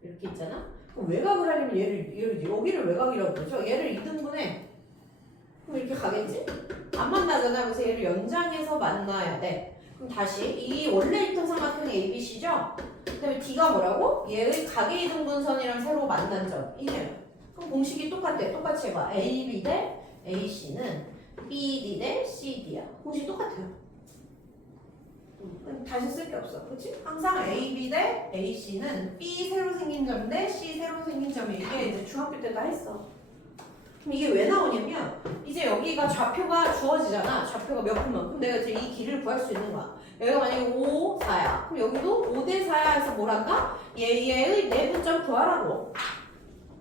이렇게 있잖아? 그럼 외곽을 하려면 얘를 여기를 외곽이라고 그러죠? 얘를 2등분해. 그럼 이렇게 가겠지? 안 만나잖아. 그래서 얘를 연장해서 만나야 돼. 그럼 다시 이 원래 있던 삼각형이 ABC죠? 그 다음에 D가 뭐라고? 얘의 각의 이등분선이랑 새로 만난 점. 이게 그럼 공식이 똑같대. 똑같이 해봐. AB 대 AC는 BD 대 CD야. 공식이 똑같아요. 다시 쓸 게 없어. 그렇지? 항상 AB 대 AC는 B 새로 생긴 점 대 C 새로 생긴 점이 이게 이제 중학교 때 다 했어. 그럼 이게 왜 나오냐면 이제 여기가 좌표가 주어지잖아. 좌표가 몇 분만. 그럼 내가 이제 이 길이를 구할 수 있는 거야. 여기가 만약에 5, 4야. 그럼 여기도 5 대 4야 해서 뭘 한다? 얘의 내분점 구하라고.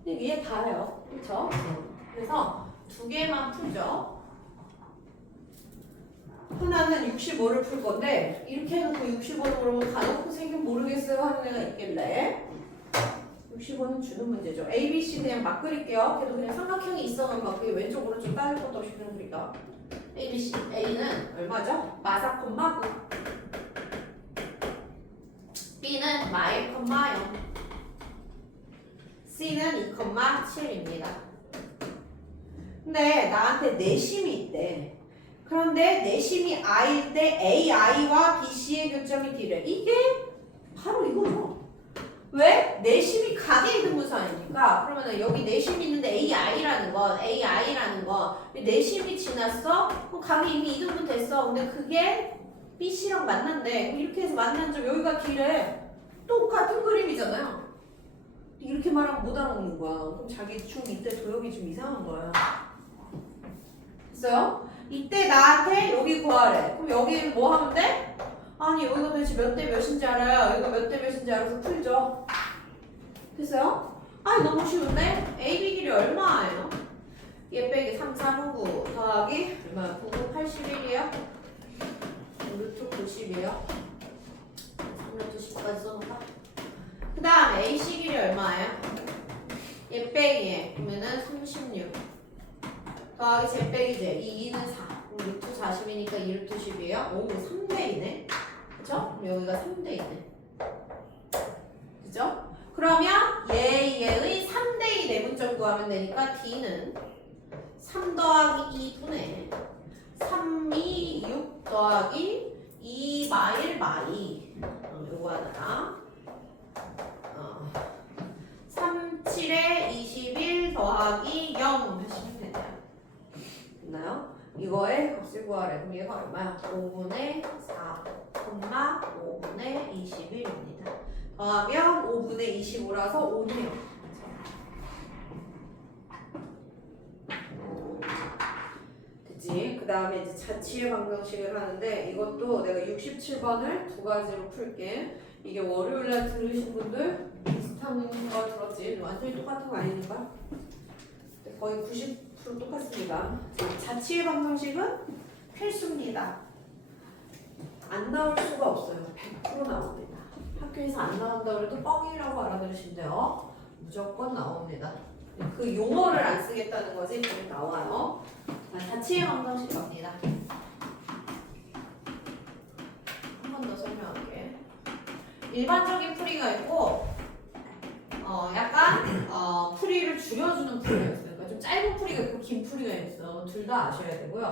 근데 이게 다예요. 그렇죠? 그래서 두 개만 풀죠. 하나는 65를 풀 건데 이렇게 해놓고 65는 그러면 가놓고 생긴 모르겠어요 하는 애가 있길래 65는 주는 문제죠. A, B, C 그냥 막 그릴게요. 그래도 그냥 삼각형이 있어만 막 왼쪽 오른쪽 따를 것도 없이 그냥 그릴까. A, B, C. A는 얼마죠? 마사 콤마 9. B는 마일 콤마 0. C는 2 콤마 7입니다. 근데 나한테 내심이 있대. 그런데 내심이 I일 때 AI와 BC의 교점이 D래. 이게 바로 이거죠. 왜? 내심이 각의 이등분선 아닙니까? 그러면 여기 내심이 있는데 AI라는 건 내심이 지났어? 그럼 각이 이미 이등분 됐어. 근데 그게 BC랑 만난대. 이렇게 해서 만난 점 여기가 D래. 똑같은 그림이잖아요. 이렇게 말하면 못 알아먹는 거야. 그럼 자기 중2 때 도형이 좀 이상한 거야. 됐어요? 이때 나한테 여기 구하래. 그럼 여기는 뭐 하면 돼? 아니 여기가 도대체 몇 대 몇인지 알아요. 여기가 몇 대 몇인지 알아서 풀죠. 됐어요? 아니 너무 쉬운데? AB 길이 얼마예요? 얘 빼기 3, 4분 9 더하기 얼마야? 9, 9, 81이에요? 루트 90이에요? 3루트 10까지 써놓을까? 그 다음 AC 길이 얼마예요? 얘 빼기 얘 그러면은 36 더하기 제 빼기 제 2는 4 그럼 루트 40이니까 2루트 10이에요? 오 3대이네 그쵸? 그럼 여기가 3대이네 그죠? 그러면 얘의 3대2 내분점 구하면 되니까 D는 3 더하기 2분의 3이 6 더하기 2 마일 마이 요거 하나 3, 7에 21 더하기 0 하시면 되네요. 됐나요? 이거의 값을 구하래. 그럼 얘가 얼마야? 5분의 4, 5분의 21입니다. 더하면 5분의 25라서 5네요. 됐지? 그 다음에 이제 자취의 방정식을 하는데 이것도 내가 67번을 두 가지로 풀게. 이게 월요일날 들으신 분들 비슷한 거 들었지? 완전히 똑같은 거 아닙니까? 거의 90% 똑같습니다. 자취의 방정식은 필수입니다. 안 나올 수가 없어요. 100% 나옵니다. 학교에서 안 나온다 그래도 뻥이라고 알아들으시면 돼요. 무조건 나옵니다. 그 용어를 안 쓰겠다는 거지 그게 나와요. 자취의 방정식 갑니다. 한 번 더 설명할게. 일반적인 풀이가 있고 약간 풀이를 줄여주는 풀이가 있어요. 그러니까 좀 짧은 풀이가 있고 긴 풀이가 있어. 둘 다 아셔야 되고요.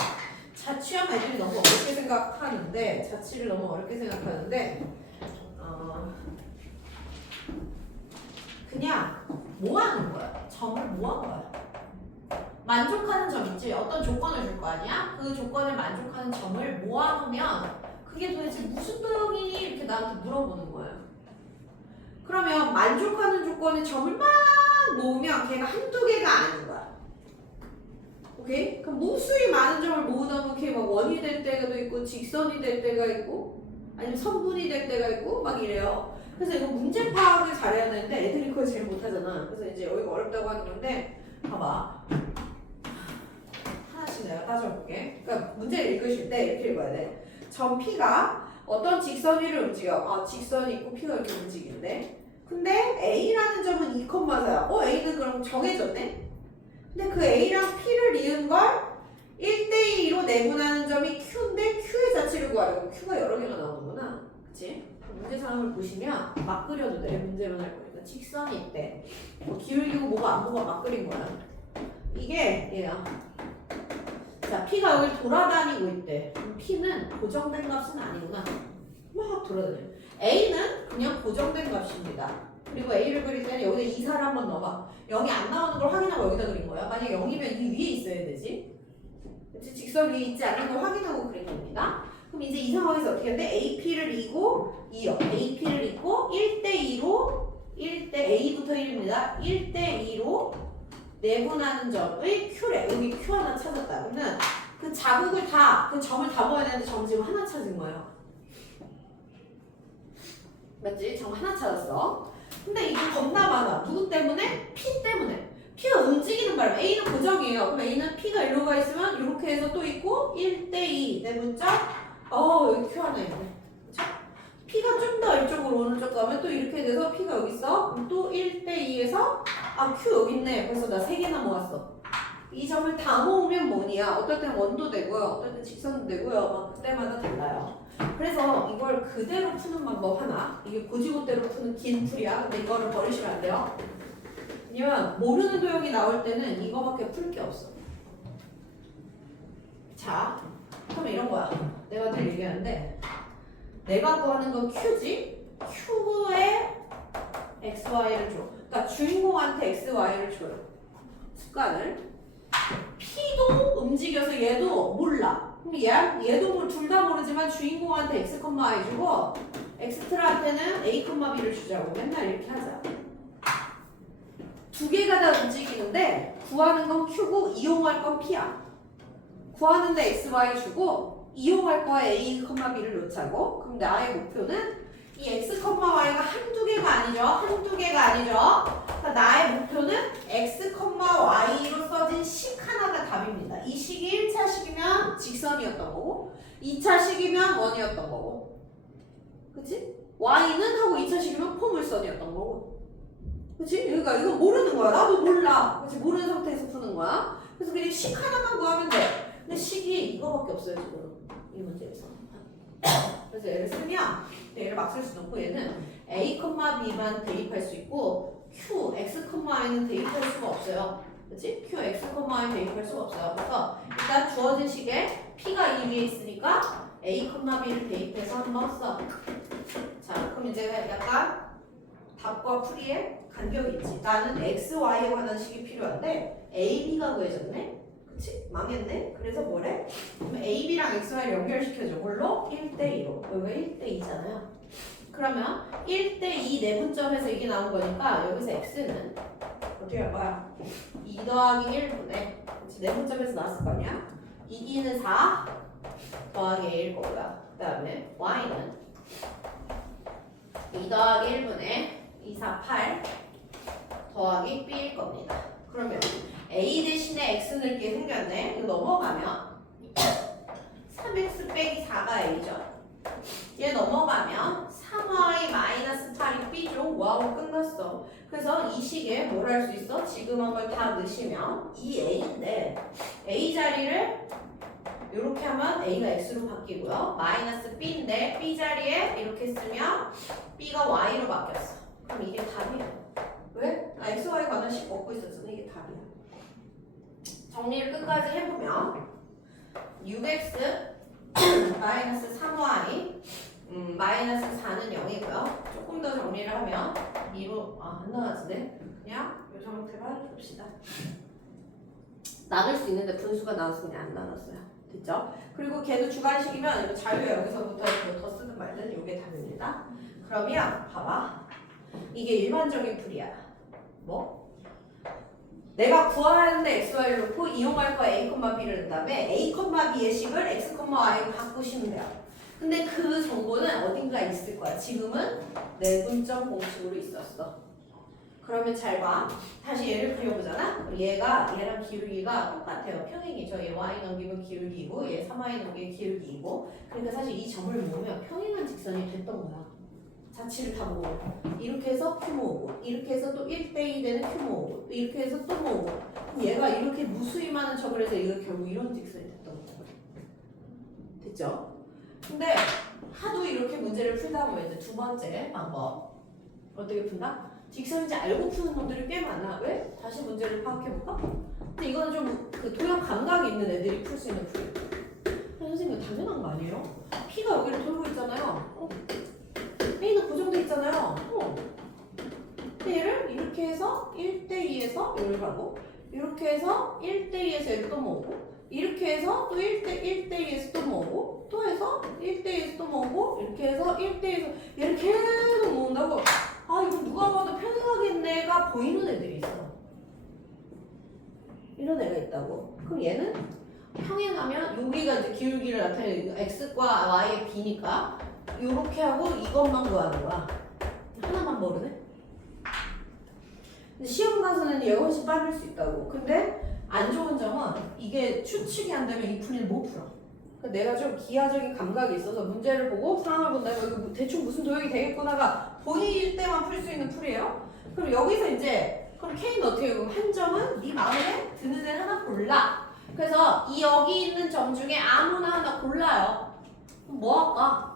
자취하면 애들이 너무 어렵게 생각하는데 자취를 너무 어렵게 생각하는데 그냥 뭐 하는 거야? 점을 뭐 하는 거야? 만족하는 점 있지? 어떤 조건을 줄 거 아니야? 그 조건을 만족하는 점을 모아놓으면 그게 도대체 무슨 도형이니? 이렇게 나한테 물어보는 거예요. 그러면 만족하는 조건의 점을 막 모으면 걔가 한두 개가 아닌 거야. 오케이? 그럼 무수히 많은 점을 모으다 보면 걔 막 원이 될 때가 있고 직선이 될 때가 있고 아니면 선분이 될 때가 있고 막 이래요. 그래서 이거 문제 파악을 잘해야 되는데 애들이 그걸 제일 못하잖아. 그래서 이제 여기가 어렵다고 하는 건데 봐봐. 하나씩 내가 따져볼게. 그러니까 문제를 읽으실 때 이렇게 읽어야 돼. 점 P가 어떤 직선 위를 움직여. 아, 직선이 있고 P가 이렇게 움직이는데 근데 A라는 점은 2,4야. A는 그럼 정해졌네? 근데 그 A랑 P를 이은 걸 1대2로 내분하는 점이 Q인데 Q의 자치를 구하려고. Q가 여러 개가 나오는구나. 그치? 문제 상황을 보시면 막 그려도 돼. 문제만 할 거니까. 직선이 있대. 뭐 기울기고 뭐가 안 보고 막 그린 거야. 이게 얘야. 자, P가 여기 돌아다니고 있대. P는 고정된 값은 아니구나. 막 돌아다녀. A는 그냥 고정된 값입니다. 그리고 A를 그릴 때는 여기다 2사를 한번 넣어봐. 0이 안 나오는 걸 확인하고 여기다 그린 거야. 만약 0이면 이 위에 있어야 되지. 그치? 직선 위에 있지 않는 걸 확인하고 그린 겁니다. 그럼 이제 이 상황에서 어떻게 하는데 AP를 이고 2요. AP를 잇고 1대2로 1대 A부터 1입니다. 1대2로 내분하는 점의 Q래. 여기 Q 하나 찾았다. 그러면 그 자국을 다, 그 점을 다 모아야 되는데 점 지금 하나 찾은 거예요. 맞지? 점 하나 찾았어. 근데 이게 겁나 많아. 누구 때문에? P 때문에. P가 움직이는 바람에 A는 고정이에요. 그럼 A는 P가 일로 가 있으면 이렇게 해서 또 있고 1대2 내분점 여기 Q 하나 있네. 그쵸? P가 좀 더 이쪽으로 오른쪽 가면 또 이렇게 돼서 P가 여기 있어. 그럼 또 1대2에서 Q 여기 있네. 그래서 나 3개나 모았어. 이 점을 다 모으면 뭐냐? 어떨 땐 원도 되고요. 어떨 땐 직선도 되고요. 막 그때마다 달라요. 그래서 이걸 그대로 푸는 방법 하나. 이게 고지고대로 푸는 긴 풀이야. 근데 이거를 버리시면 안 돼요. 왜냐면 모르는 도형이 나올 때는 이거밖에 풀 게 없어. 자, 그럼 이런 거야. 내가 늘 얘기하는데 내가 구하는 건 Q지? Q에 XY를 줘. 그러니까 주인공한테 XY를 줘요. 습관을. P도 움직여서 얘도 몰라. 그럼 얘도 둘 다 모르지만 주인공한테 X, Y 주고 엑스트라한테는 A, B를 주자고. 맨날 이렇게 하자. 두 개가 다 움직이는데 구하는 건 Q고 이용할 건 P야. 구하는데 X, Y 주고 이용할 거에 A, B를 놓자고. 그럼 나의 목표는 이 X, Y가 한두 개가 아니죠. 한두 개가 아니죠. 그러니까 나의 목표는 X, Y로 써진 식 하나가 답입니다. 이 식이 1차 식이면 직선이었던 거고 2차 식이면 원이었던 거고 그치? Y는 하고 2차 식이면 포물선이었던 거고 그치? 그러니까 이거 모르는 거야. 나도 몰라. 그치? 모르는 상태에서 푸는 거야. 그래서 그냥 식 하나만 구하면 돼. 근데 식이 이거밖에 없어요 지금 이 문제에서. 그래서 얘를 쓰면 얘를 막 쓸 수도 없고 얘는 A, B만 대입할 수 있고 Q, X, Y는 대입할 수가 없어요. 그치? Q, X, Y 대입할 수가 없어요. 그래서 일단 주어진 식에 P가 이 위에 있으니까 A, B를 대입해서 한번 써. 자, 그럼 이제 약간 답과 풀이에 간격이 있지. 나는 X, Y에 관한 식이 필요한데 A, B가 구해졌네? 그치? 망했네? 그래서 뭐래? 그럼 A, B랑 X, Y를 연결시켜줘. 뭘로? 1대2로. 여기가 1대2잖아요. 그러면 1대2 내분점에서 이게 나온 거니까 여기서 X는 어떻게 할 거야? 2 더하기 1분의 그치? 내분점에서 나왔을 거 아니야? 2는 4 더하기 1일 거고요. 그 다음에 Y는 2 더하기 1분의 2, 4, 8 더하기 B일 겁니다. 그러면 A 대신에 X 넣을게 생겼네. 이거 넘어가면 3X 빼기 4가 A죠. 얘 넘어가면 3Y 마이너스 8이 B죠. 와우 끝났어. 그래서 이 식에 뭘 할 수 있어? 지금 한 걸 다 넣으시면 이 A인데 A 자리를 이렇게 하면 A가 X로 바뀌고요. 마이너스 B인데 B 자리에 이렇게 쓰면 B가 Y로 바뀌었어. 그럼 이게 답이에요. 왜? X, Y 관한 식 먹고 있었잖아. 이게 답이야. 정리를 끝까지 해보면 6X 마이너스 3Y 마이너스 4는 0이고요. 조금 더 정리를 하면 2로 안 나와지네. 그냥 이 상태로 봅시다. 나눌 수 있는데 분수가 나왔으니 안 나눴어요. 됐죠? 그리고 걔도 주관식이면 이거 자유 여기서부터 이거 더 쓰든 말든 이게 답입니다. 그러면 봐봐. 이게 일반적인 풀이야. 뭐? 내가 구하는데 xy를 놓고 이용할 거야 a, b를 넣은 다음에 a, b의 식을 x, y로 바꾸시면 돼요. 근데 그 정보는 어딘가 있을 거야. 지금은 내분점 공식으로 있었어. 그러면 잘 봐. 다시 얘를 그려보잖아. 얘가 얘랑 기울기가 똑같아요. 평행이죠. 얘 y 넘기면 기울기이고 얘 3y 넘기면 기울기이고. 그러니까 사실 이 점을 모으면 평행한 직선이 됐던 거야. 자치를 다 모으고 이렇게 해서 q 모으고 이렇게 해서 또 1대2 되는 q 모으고 이렇게 해서 또 모으고 그럼 얘가 이렇게 무수히 많은 점을 해서 이거 결국 이런 직선이 됐던 거야. 됐죠? 근데 하도 이렇게 문제를 풀다 보면 이제 두 번째 방법 어떻게 푼다? 직선인지 알고 푸는 놈들이 꽤 많아. 왜? 다시 문제를 파악해볼까? 근데 이거는 좀 그 도형 감각이 있는 애들이 풀 수 있는 풀이에요. 선생님 이거 당연한 거 아니에요? P가 여기를 돌고 있잖아요. A는 고정돼 있잖아요. 근데 얘를 이렇게 해서 1대2에서 얘를 가고 이렇게 해서 1대2에서 얘를 또 모으고 이렇게 해서 또 1대2에서 또 모으고 또 해서 1대2에서 또 모으고 이렇게 해서 1대2에서 얘를 계속 모은다고. 아 이거 누가 봐도 평행하겠네가 보이는 애들이 있어. 이런 애가 있다고. 그럼 얘는 평행하면 여기가 이제 기울기를 나타내는 x과 y의 b니까 요렇게 하고 이것만 구하는 거야. 하나만 모르네. 근데 시험 가서는 얘가 훨씬 빠를 수 있다고. 근데 안 좋은 점은 이게 추측이 안 되면 이 풀이를 못 풀어. 그러니까 내가 좀 기하적인 감각이 있어서 문제를 보고 상황을 본다면 이거 대충 무슨 도형이 되겠구나가 보일 때만 풀 수 있는 풀이에요. 그럼 여기서 이제 그럼 K는 어떻게 해? 그럼 한 점은 네 마음에 드는 애 하나 골라. 그래서 이 여기 있는 점 중에 아무나 하나 골라요. 그럼 뭐 할까?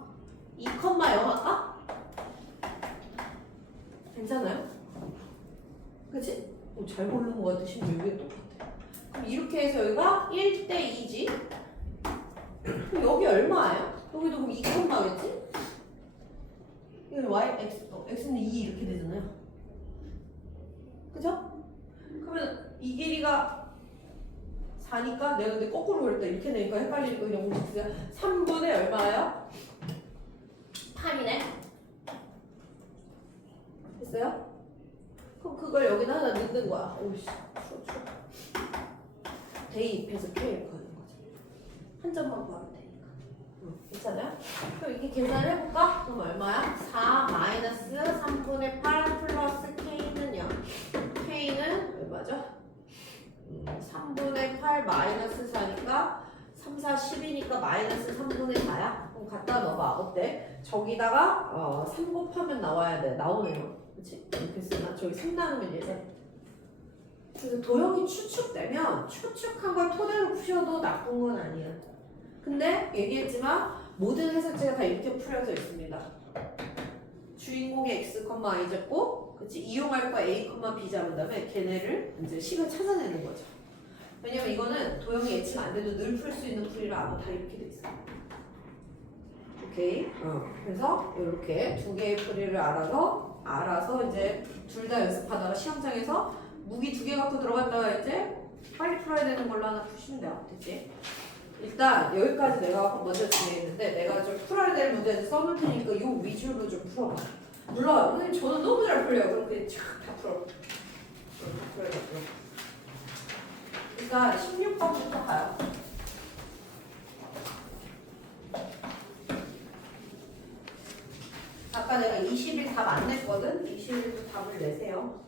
2,0 할까? 괜찮아요? 그치? 잘 고른 것 같아. 심지어 이게 똑같아. 그럼 이렇게 해서 여기가 1대2지? 그럼 여기 얼마예요? 여기도 그럼 2,겠지? 이건 y, x는 2 이렇게 되잖아요. 그죠? 그러면 이 길이가 4니까 내가 근데 거꾸로 그랬다. 이렇게 되니까 헷갈리니까 그냥 공식수야. 3분의 얼마예요? 8이네. 됐어요? 그럼 그걸 여기다 하나 넣는 거야. 오이씨, 추워. 대입해서 K를 구하는 거지. 한 점만 구하면 되니까. 괜찮아요? 그럼 이렇게 계산을 해볼까? 그럼 얼마야? 4 마이너스 3분의 8 플러스 K는 0. K는 얼마죠? 3분의 8 마이너스 4니까 3, 4, 10이니까 마이너스 3분의 4야? 그럼 갖다 넣어봐. 어때? 저기다가 3 곱하면 나와야 돼. 나오네요. 그치? 이렇게 쓰나? 저기 3 나누면 얘죠. 그래서 도형이 추측되면 추측한 걸 토대로 푸셔도 나쁜 건 아니야. 근데 얘기했지만 모든 해석제가 다 이렇게 풀려져 있습니다. 주인공이 x, y 잡고 그치? 이용할 거 a, b 잡은 다음에 걔네를 이제 식을 찾아내는 거죠. 왜냐면 이거는 도형이 예측 안 돼도 늘 풀 수 있는 풀이라 아마 다 이렇게 돼 있어요. 오케이. 그래서 이렇게 두 개의 풀이를 알아서 이제 둘 다 연습하다가 시험장에서 무기 2개 갖고 들어갔다가 이제 빨리 풀어야 되는 걸로 하나 푸시면 돼요. 됐지? 일단 여기까지 내가 먼저 진행했는데 내가 좀 풀어야 될 문제를 써놓을 테니까 이 위주로 좀 풀어봐. 물론 선생님 저는 너무 잘 풀려요. 그럼 그냥 쫙다 풀어. 풀어야 돼. 일단 16번부터 가요. 아까 내가 20일 답 안 냈거든? 20일도 답을 내세요.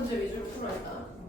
문제 위주로 풀어야 했다.